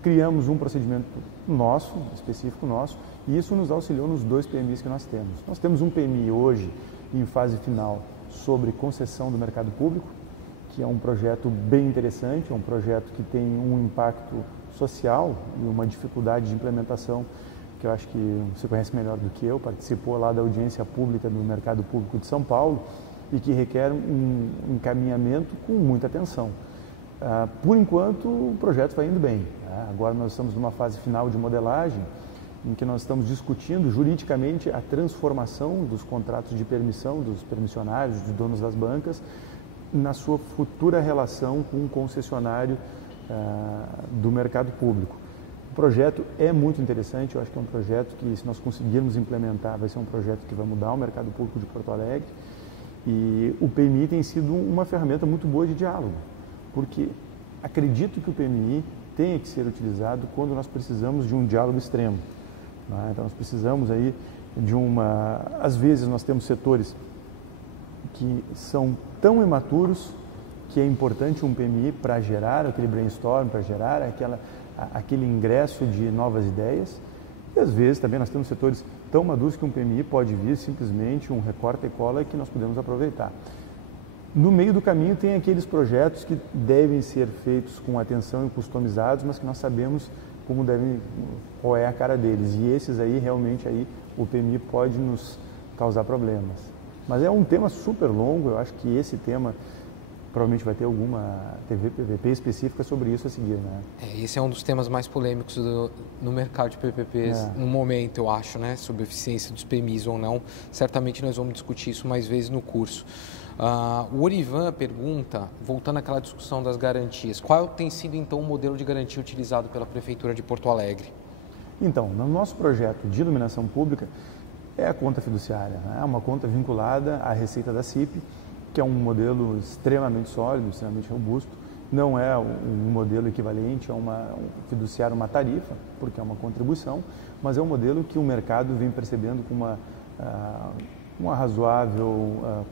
Criamos um procedimento nosso, específico nosso, e isso nos auxiliou nos 2 PMIs que nós temos. Nós temos um PMI hoje, em fase final, sobre concessão do mercado público, que é um projeto bem interessante, é um projeto que tem um impacto social e uma dificuldade de implementação que eu acho que você conhece melhor do que eu, participou lá da audiência pública do mercado público de São Paulo e que requer um encaminhamento com muita atenção. Por enquanto, o projeto vai indo bem. Agora nós estamos numa fase final de modelagem, em que nós estamos discutindo juridicamente a transformação dos contratos de permissão, dos permissionários, dos donos das bancas, na sua futura relação com o concessionário do mercado público. O projeto é muito interessante, eu acho que é um projeto que, se nós conseguirmos implementar, vai ser um projeto que vai mudar o mercado público de Porto Alegre. E o PMI tem sido uma ferramenta muito boa de diálogo, porque acredito que o PMI tenha que ser utilizado quando nós precisamos de um diálogo extremo. Então, nós precisamos aí de às vezes nós temos setores que são tão imaturos que é importante um PMI para gerar aquele brainstorm, para gerar aquele ingresso de novas ideias. E às vezes também nós temos setores tão maduros que um PMI pode vir simplesmente um recorta e cola que nós podemos aproveitar. No meio do caminho tem aqueles projetos que devem ser feitos com atenção e customizados, mas que nós sabemos qual é a cara deles. E esses aí, realmente, o PMI pode nos causar problemas. Mas é um tema super longo, eu acho que esse tema provavelmente vai ter alguma TV PVP específica sobre isso a seguir, né? Esse é um dos temas mais polêmicos no mercado de PPPs no momento, eu acho, né? Sobre a eficiência dos PMIs ou não. Certamente nós vamos discutir isso mais vezes no curso. O Orivan pergunta, voltando àquela discussão das garantias, qual tem sido então o modelo de garantia utilizado pela Prefeitura de Porto Alegre? Então, no nosso projeto de iluminação pública, é a conta fiduciária, né? É uma conta vinculada à receita da CIP, que é um modelo extremamente sólido, extremamente robusto. Não é um modelo equivalente a um fiduciário, uma tarifa, porque é uma contribuição, mas é um modelo que o mercado vem percebendo com uma razoável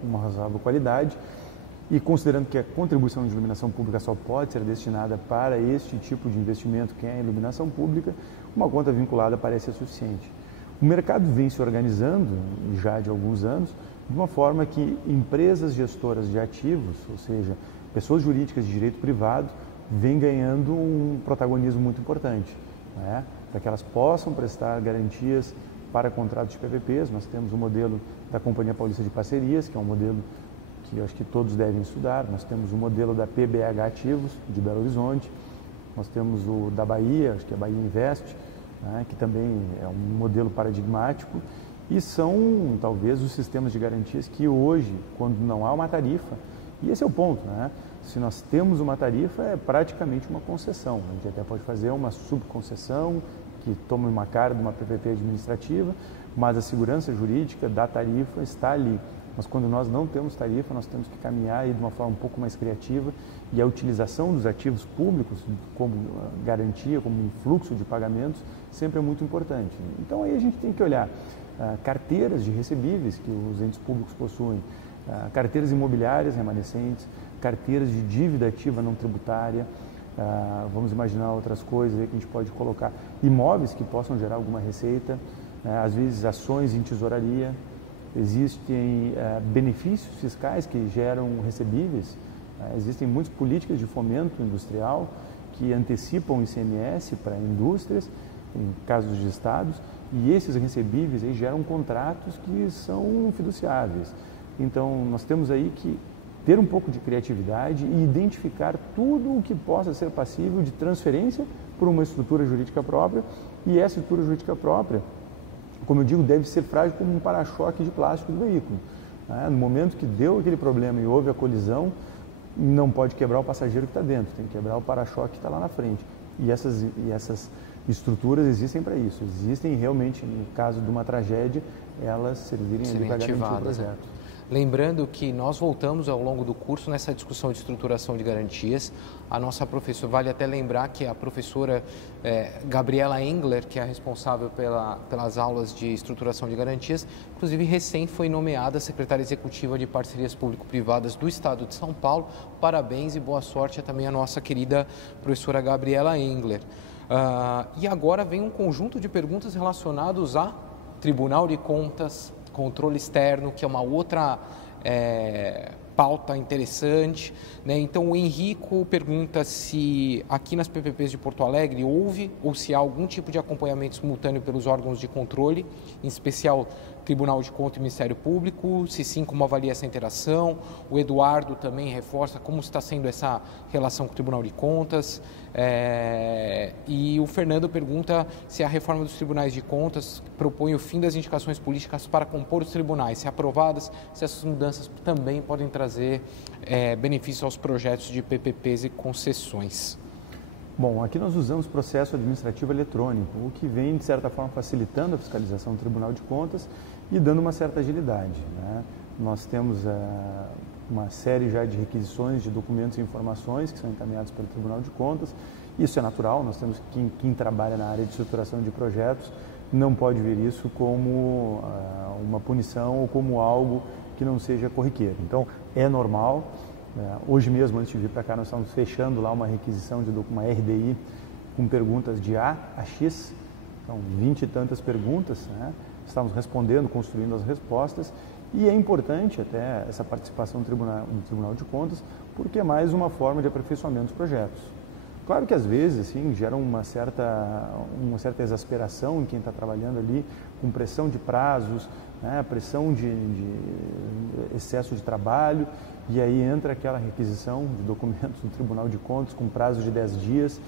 qualidade, e considerando que a contribuição de iluminação pública só pode ser destinada para este tipo de investimento, que é a iluminação pública, uma conta vinculada parece ser suficiente. O mercado vem se organizando, já de alguns anos, de uma forma que empresas gestoras de ativos, ou seja, pessoas jurídicas de direito privado, vêm ganhando um protagonismo muito importante, né? Para que elas possam prestar garantias para contratos de PPPs. Nós temos o modelo da Companhia Paulista de Parcerias, que é um modelo que eu acho que todos devem estudar. Nós temos o modelo da PBH Ativos, de Belo Horizonte. Nós temos o da Bahia, acho que é a Bahia Invest, né, que também é um modelo paradigmático. E são, talvez, os sistemas de garantias que hoje, quando não há uma tarifa, e esse é o ponto, né? Se nós temos uma tarifa, é praticamente uma concessão. A gente até pode fazer uma subconcessão, que toma uma cara de uma PPP administrativa, mas a segurança jurídica da tarifa está ali. Mas quando nós não temos tarifa, nós temos que caminhar aí de uma forma um pouco mais criativa, e a utilização dos ativos públicos como garantia, como um fluxo de pagamentos, sempre é muito importante. Então aí a gente tem que olhar carteiras de recebíveis que os entes públicos possuem, carteiras imobiliárias remanescentes, carteiras de dívida ativa não tributária, vamos imaginar outras coisas aí que a gente pode colocar, imóveis que possam gerar alguma receita, às vezes ações em tesouraria. Existem benefícios fiscais que geram recebíveis, existem muitas políticas de fomento industrial que antecipam o ICMS para indústrias, em casos de estados, e esses recebíveis aí geram contratos que são fiduciáveis. Então, nós temos aí que ter um pouco de criatividade e identificar tudo o que possa ser passível de transferência por uma estrutura jurídica própria, e essa estrutura jurídica própria, como eu digo, deve ser frágil como um para-choque de plástico do veículo. No momento que deu aquele problema e houve a colisão, não pode quebrar o passageiro que está dentro, tem que quebrar o para-choque que está lá na frente. E essas estruturas existem para isso, existem realmente, no caso de uma tragédia, elas servirem ali para garantir o projeto. Lembrando que nós voltamos ao longo do curso nessa discussão de estruturação de garantias. A nossa professora, vale até lembrar que a professora Gabriela Engler, que é a responsável pelas aulas de estruturação de garantias, inclusive recém foi nomeada secretária executiva de parcerias público-privadas do Estado de São Paulo. Parabéns e boa sorte também à nossa querida professora Gabriela Engler. E agora vem um conjunto de perguntas relacionadas a Tribunal de Contas, controle externo, que é uma outra pauta interessante, né? Então o Henrico pergunta se aqui nas PPPs de Porto Alegre houve ou se há algum tipo de acompanhamento simultâneo pelos órgãos de controle, em especial Tribunal de Contas e Ministério Público, se sim, como avalia essa interação. O Eduardo também reforça como está sendo essa relação com o Tribunal de Contas. E o Fernando pergunta se a reforma dos tribunais de contas propõe o fim das indicações políticas para compor os tribunais, se aprovadas, se essas mudanças também podem trazer benefícios aos projetos de PPPs e concessões. Bom, aqui nós usamos processo administrativo eletrônico, o que vem, de certa forma, facilitando a fiscalização do Tribunal de Contas e dando uma certa agilidade, né? Nós temos uma série já de requisições de documentos e informações que são encaminhados pelo Tribunal de Contas. Isso é natural, nós temos quem trabalha na área de estruturação de projetos não pode ver isso como uma punição ou como algo que não seja corriqueiro. Então, é normal. Hoje mesmo, antes de vir para cá, nós estamos fechando lá uma requisição de uma RDI com perguntas de A a X, então 20 e tantas perguntas, né? Estamos respondendo, construindo as respostas, e é importante até essa participação do Tribunal de Contas, porque é mais uma forma de aperfeiçoamento dos projetos. Claro que às vezes assim, gera uma certa exasperação em quem está trabalhando ali, com pressão de prazos, né? Pressão de excesso de trabalho, e aí entra aquela requisição de documentos do Tribunal de Contas com prazo de 10 dias,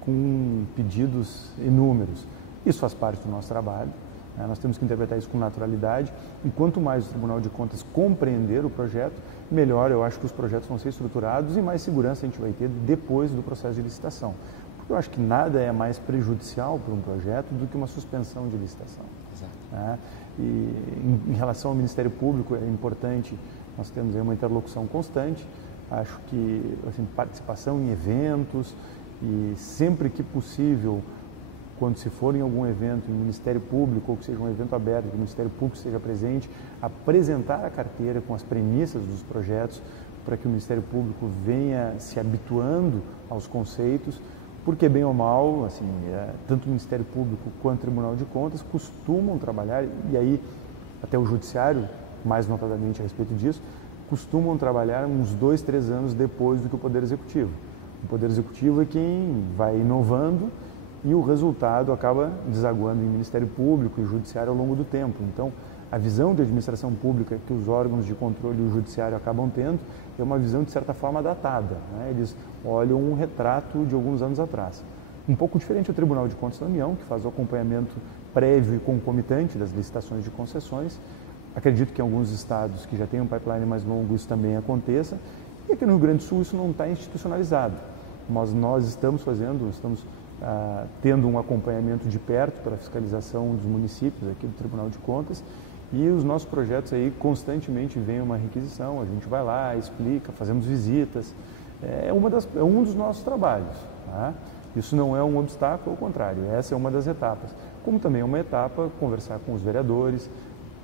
com pedidos inúmeros. Isso faz parte do nosso trabalho, né? Nós temos que interpretar isso com naturalidade, e quanto mais o Tribunal de Contas compreender o projeto, melhor eu acho que os projetos vão ser estruturados e mais segurança a gente vai ter depois do processo de licitação. Porque eu acho que nada é mais prejudicial para um projeto do que uma suspensão de licitação. Exato. Né? E em relação ao Ministério Público, é importante, nós temos aí uma interlocução constante, acho que assim, participação em eventos e sempre que possível, quando se for em algum evento, em Ministério Público, ou que seja um evento aberto, que o Ministério Público esteja presente, apresentar a carteira com as premissas dos projetos, para que o Ministério Público venha se habituando aos conceitos, porque bem ou mal, assim, tanto o Ministério Público quanto o Tribunal de Contas costumam trabalhar, e aí até o Judiciário, mais notadamente a respeito disso, costumam trabalhar uns 2, 3 anos depois do que o Poder Executivo. O Poder Executivo é quem vai inovando e o resultado acaba desaguando em Ministério Público e Judiciário ao longo do tempo. Então, a visão de administração pública que os órgãos de controle e o Judiciário acabam tendo é uma visão, de certa forma, datada, né? Eles olham um retrato de alguns anos atrás. Um pouco diferente do Tribunal de Contas da União, que faz o acompanhamento prévio e concomitante das licitações de concessões. Acredito que em alguns estados que já têm um pipeline mais longo isso também aconteça. E aqui no Rio Grande do Sul isso não está institucionalizado. Mas nós estamos tendo um acompanhamento de perto pela fiscalização dos municípios aqui do Tribunal de Contas, e os nossos projetos aí constantemente vêm uma requisição, a gente vai lá, explica, fazemos visitas, é um dos nossos trabalhos, tá? Isso não é um obstáculo, ao contrário, essa é uma das etapas. Como também é uma etapa, conversar com os vereadores,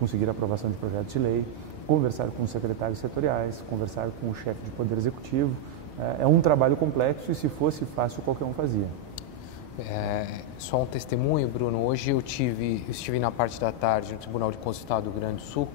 conseguir a aprovação de projetos de lei, conversar com os secretários setoriais, conversar com o chefe de poder executivo. É um trabalho complexo e, se fosse fácil, qualquer um fazia. Só um testemunho, Bruno. Hoje eu estive na parte da tarde no Tribunal de Contas do Estado do Rio Grande do Sul,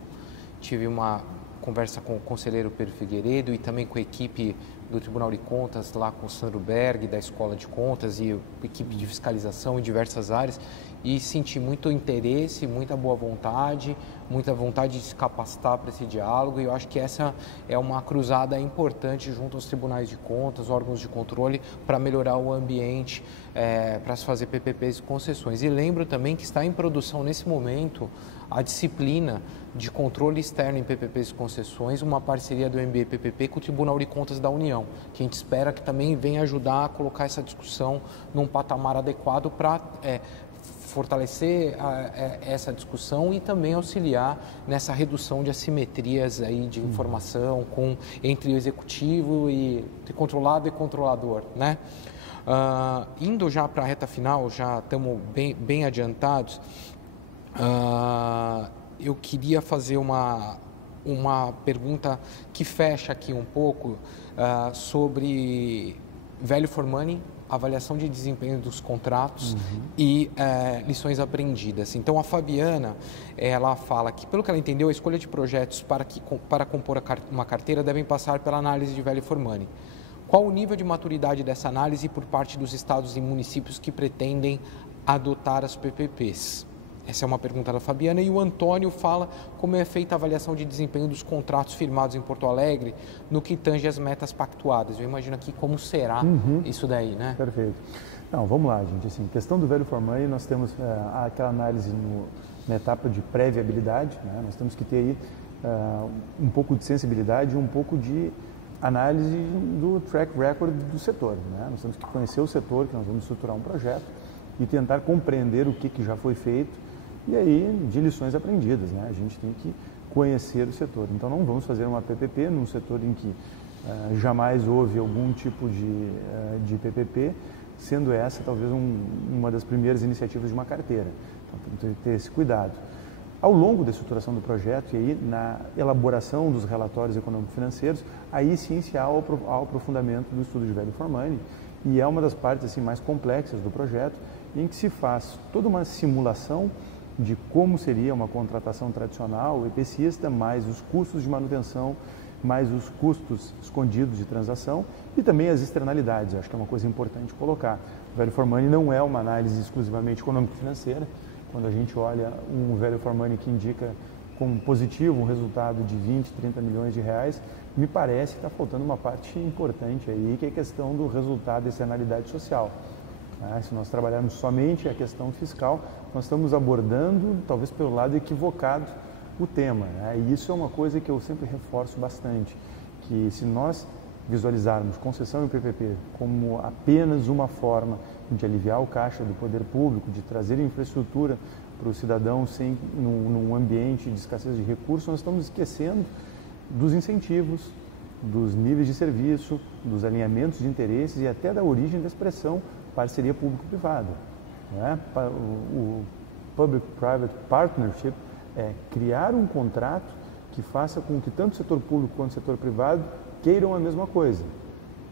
tive uma conversa com o conselheiro Pedro Figueiredo e também com a equipe do Tribunal de Contas, lá com o Sandro Berg, da Escola de Contas, e a equipe de fiscalização em diversas áreas, e senti muito interesse, muita boa vontade, muita vontade de se capacitar para esse diálogo, e eu acho que essa é uma cruzada importante junto aos tribunais de contas, órgãos de controle, para melhorar o ambiente, para se fazer PPPs e concessões. E lembro também que está em produção nesse momento a disciplina de controle externo em PPPs e concessões, uma parceria do MBA-PPP com o Tribunal de Contas da União, que a gente espera que também venha ajudar a colocar essa discussão num patamar adequado para fortalecer essa discussão e também auxiliar nessa redução de assimetrias aí de informação entre o executivo e controlado e controlador, né? Indo já para a reta final, já estamos bem adiantados, eu queria fazer uma pergunta que fecha aqui um pouco sobre value for money, avaliação de desempenho dos contratos e lições aprendidas. Então, a Fabiana, ela fala que, pelo que ela entendeu, a escolha de projetos para compor uma carteira devem passar pela análise de value for money. Qual o nível de maturidade dessa análise por parte dos estados e municípios que pretendem adotar as PPPs? Essa é uma pergunta da Fabiana. E o Antônio fala como é feita a avaliação de desempenho dos contratos firmados em Porto Alegre no que tange as metas pactuadas. Eu imagino aqui como será isso daí, né? Perfeito. Não, vamos lá, gente. Assim, questão do value for money, nós temos aquela análise na etapa de pré-viabilidade, né? Nós temos que ter aí um pouco de sensibilidade e um pouco de análise do track record do setor, né? Nós temos que conhecer o setor, que nós vamos estruturar um projeto e tentar compreender o que já foi feito e aí de lições aprendidas, né? A gente tem que conhecer o setor. Então não vamos fazer uma PPP num setor em que jamais houve algum tipo de PPP, sendo essa talvez uma das primeiras iniciativas de uma carteira. Então tem que ter esse cuidado. Ao longo da estruturação do projeto e aí na elaboração dos relatórios econômico-financeiros, aí sim se há o aprofundamento do estudo de value for money, e é uma das partes assim, mais complexas do projeto, em que se faz toda uma simulação de como seria uma contratação tradicional, EPCista, mais os custos de manutenção, mais os custos escondidos de transação e também as externalidades. Acho que é uma coisa importante colocar. O value for money não é uma análise exclusivamente econômico-financeira. Quando a gente olha um value for money que indica como positivo um resultado de 20, 30 milhões de reais, me parece que está faltando uma parte importante aí, que é a questão do resultado da externalidade social. Se nós trabalharmos somente a questão fiscal, nós estamos abordando, talvez pelo lado equivocado, o tema. E isso é uma coisa que eu sempre reforço bastante, que se nós visualizarmos concessão e PPP como apenas uma forma de aliviar o caixa do poder público, de trazer infraestrutura para o cidadão num ambiente de escassez de recursos, nós estamos esquecendo dos incentivos, dos níveis de serviço, dos alinhamentos de interesses e até da origem da expressão parceria público-privada. O Public-Private Partnership é criar um contrato que faça com que tanto o setor público quanto o setor privado queiram a mesma coisa,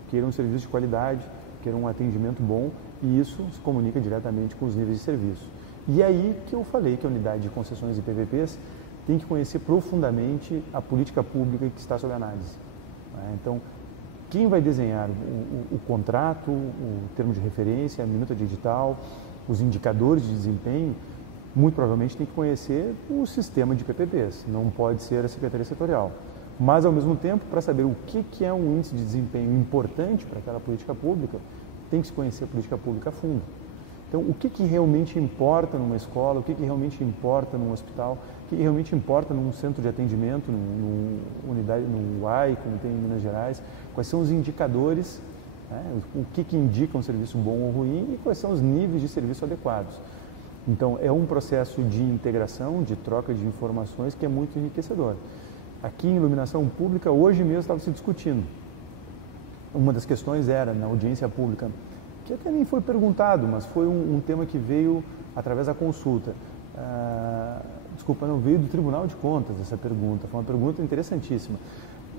queiram um serviço de qualidade, queiram um atendimento bom e isso se comunica diretamente com os níveis de serviço. E aí que eu falei que a unidade de concessões e PPPs tem que conhecer profundamente a política pública que está sob análise. Então, quem vai desenhar o contrato, o termo de referência, a minuta de edital, os indicadores de desempenho, muito provavelmente tem que conhecer o sistema de PPPs, não pode ser a Secretaria Setorial. Mas, ao mesmo tempo, para saber o que é um índice de desempenho importante para aquela política pública, tem que se conhecer a política pública a fundo. Então, o que realmente importa numa escola, o que realmente importa num hospital, o que realmente importa num centro de atendimento, numa unidade, no UAI, como tem em Minas Gerais, quais são os indicadores, né? O que indica um serviço bom ou ruim e quais são os níveis de serviço adequados. Então, é um processo de integração, de troca de informações que é muito enriquecedor. Aqui em iluminação pública, hoje mesmo estava se discutindo. Uma das questões era, na audiência pública, que até nem foi perguntado, mas foi um tema que veio através da consulta. Não, veio do Tribunal de Contas essa pergunta, foi uma pergunta interessantíssima.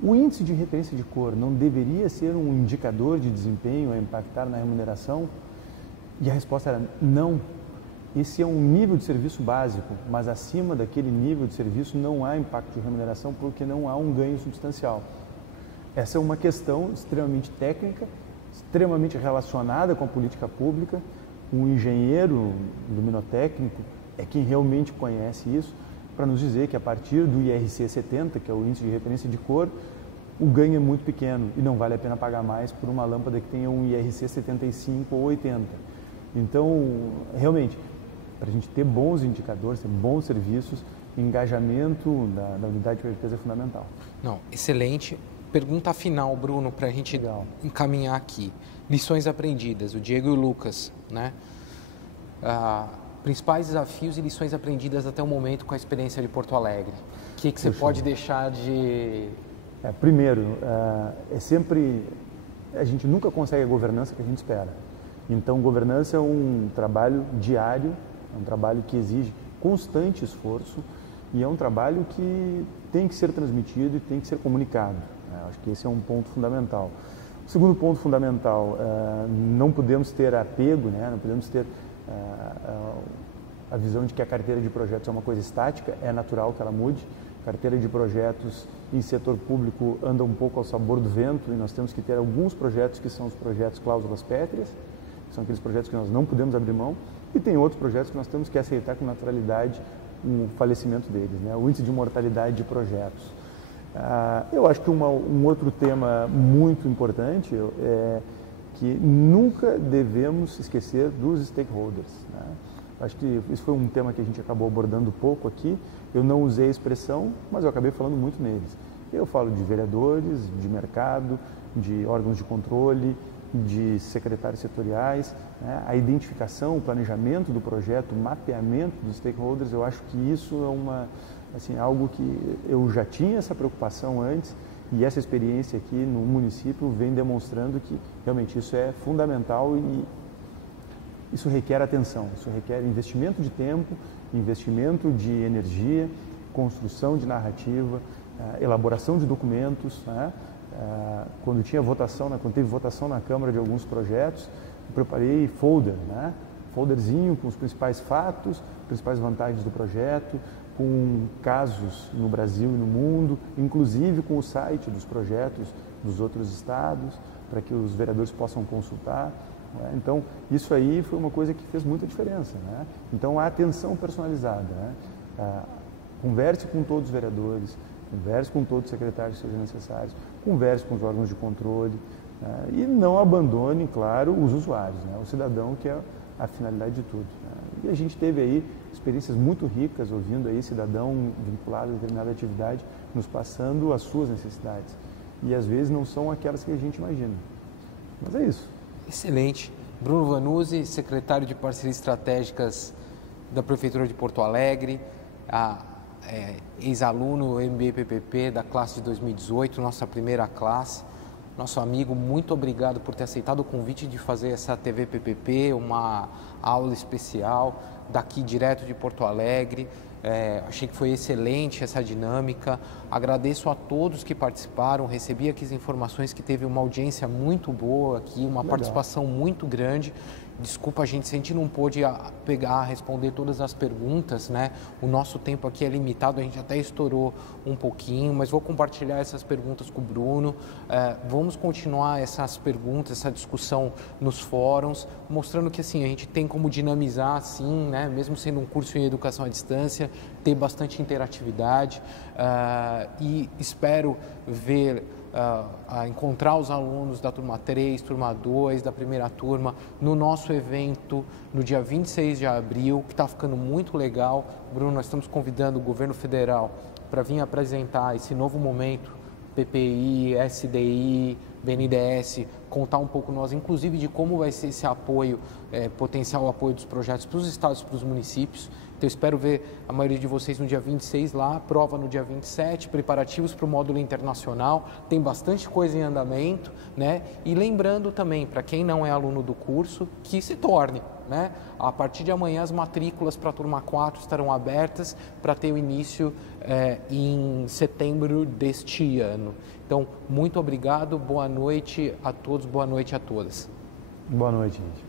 O índice de referência de cor não deveria ser um indicador de desempenho a impactar na remuneração? E a resposta era não. Esse é um nível de serviço básico, mas acima daquele nível de serviço não há impacto de remuneração porque não há um ganho substancial. Essa é uma questão extremamente técnica, extremamente relacionada com a política pública. Um engenheiro luminotécnico é quem realmente conhece isso, para nos dizer que a partir do IRC 70, que é o índice de referência de cor, o ganho é muito pequeno e não vale a pena pagar mais por uma lâmpada que tenha um IRC 75 ou 80. Então, realmente, para a gente ter bons indicadores, ter bons serviços, engajamento da unidade de PPPs é fundamental. Não, excelente. Pergunta final, Bruno, para a gente encaminhar aqui. Lições aprendidas, o Diego e o Lucas, né? Principais desafios e lições aprendidas até o momento com a experiência de Porto Alegre. O que você pode deixar de... Primeiro, sempre... A gente nunca consegue a governança que a gente espera. Então, governança é um trabalho diário, é um trabalho que exige constante esforço e é um trabalho que tem que ser transmitido e tem que ser comunicado. Acho que esse é um ponto fundamental. O segundo ponto fundamental, não podemos ter apego, né? Não podemos ter a visão de que a carteira de projetos é uma coisa estática, é natural que ela mude. A carteira de projetos em setor público anda um pouco ao sabor do vento e nós temos que ter alguns projetos que são os projetos cláusulas pétreas, que são aqueles projetos que nós não podemos abrir mão, e tem outros projetos que nós temos que aceitar com naturalidade o falecimento deles, né? O índice de mortalidade de projetos. Eu acho que um outro tema muito importante é que nunca devemos esquecer dos stakeholders, né? Acho que isso foi um tema que a gente acabou abordando pouco aqui. Eu não usei a expressão, mas eu acabei falando muito neles. Eu falo de vereadores, de mercado, de órgãos de controle, de secretários setoriais, né? A identificação, o planejamento do projeto, o mapeamento dos stakeholders, eu acho que isso é algo que eu já tinha essa preocupação antes e essa experiência aqui no município vem demonstrando que realmente isso é fundamental e isso requer atenção, isso requer investimento de tempo, investimento de energia, construção de narrativa, elaboração de documentos, né? Quando teve votação na Câmara de alguns projetos, eu preparei folder, né? Folderzinho com os principais fatos, principais vantagens do projeto, com casos no Brasil e no mundo, inclusive com o site dos projetos dos outros estados, para que os vereadores possam consultar. Né? Então, isso aí foi uma coisa que fez muita diferença. Né? Então, a atenção personalizada. Né? Converse com todos os vereadores, converse com todos os secretários que sejam necessários, converse com os órgãos de controle, né? E não abandone, claro, os usuários, né? O cidadão que é a finalidade de tudo. Né? E a gente teve aí experiências muito ricas ouvindo aí cidadão vinculado a determinada atividade nos passando as suas necessidades. E às vezes não são aquelas que a gente imagina. Mas é isso. Excelente. Bruno Vanuzzi, secretário de Parcerias Estratégicas da Prefeitura de Porto Alegre, ex-aluno MBA-PPP da classe de 2018, nossa primeira classe. Nosso amigo, muito obrigado por ter aceitado o convite de fazer essa TV PPP, uma aula especial daqui direto de Porto Alegre. Achei que foi excelente essa dinâmica. Agradeço a todos que participaram, recebi aqui as informações que teve uma audiência muito boa aqui, uma participação muito grande Desculpa, gente, se a gente não pôde responder todas as perguntas, né? O nosso tempo aqui é limitado, a gente até estourou um pouquinho, mas vou compartilhar essas perguntas com o Bruno. Vamos continuar essas perguntas, essa discussão nos fóruns, mostrando que assim, a gente tem como dinamizar, assim, né? Mesmo sendo um curso em educação à distância, ter bastante interatividade e espero ver... encontrar os alunos da turma 3, turma 2, da primeira turma, no nosso evento no dia 26 de abril, que está ficando muito legal. Bruno, nós estamos convidando o governo federal para vir apresentar esse novo momento, PPI, SDI, BNDES, contar um pouco nós, inclusive de como vai ser esse apoio, potencial apoio dos projetos para os estados e para os municípios. Então, eu espero ver a maioria de vocês no dia 26 lá, prova no dia 27, preparativos para o módulo internacional, tem bastante coisa em andamento, né? E lembrando também, para quem não é aluno do curso, que se torne, né? A partir de amanhã, as matrículas para a turma 4 estarão abertas para ter o início em setembro deste ano. Então, muito obrigado, boa noite a todos, boa noite a todas. Boa noite, gente.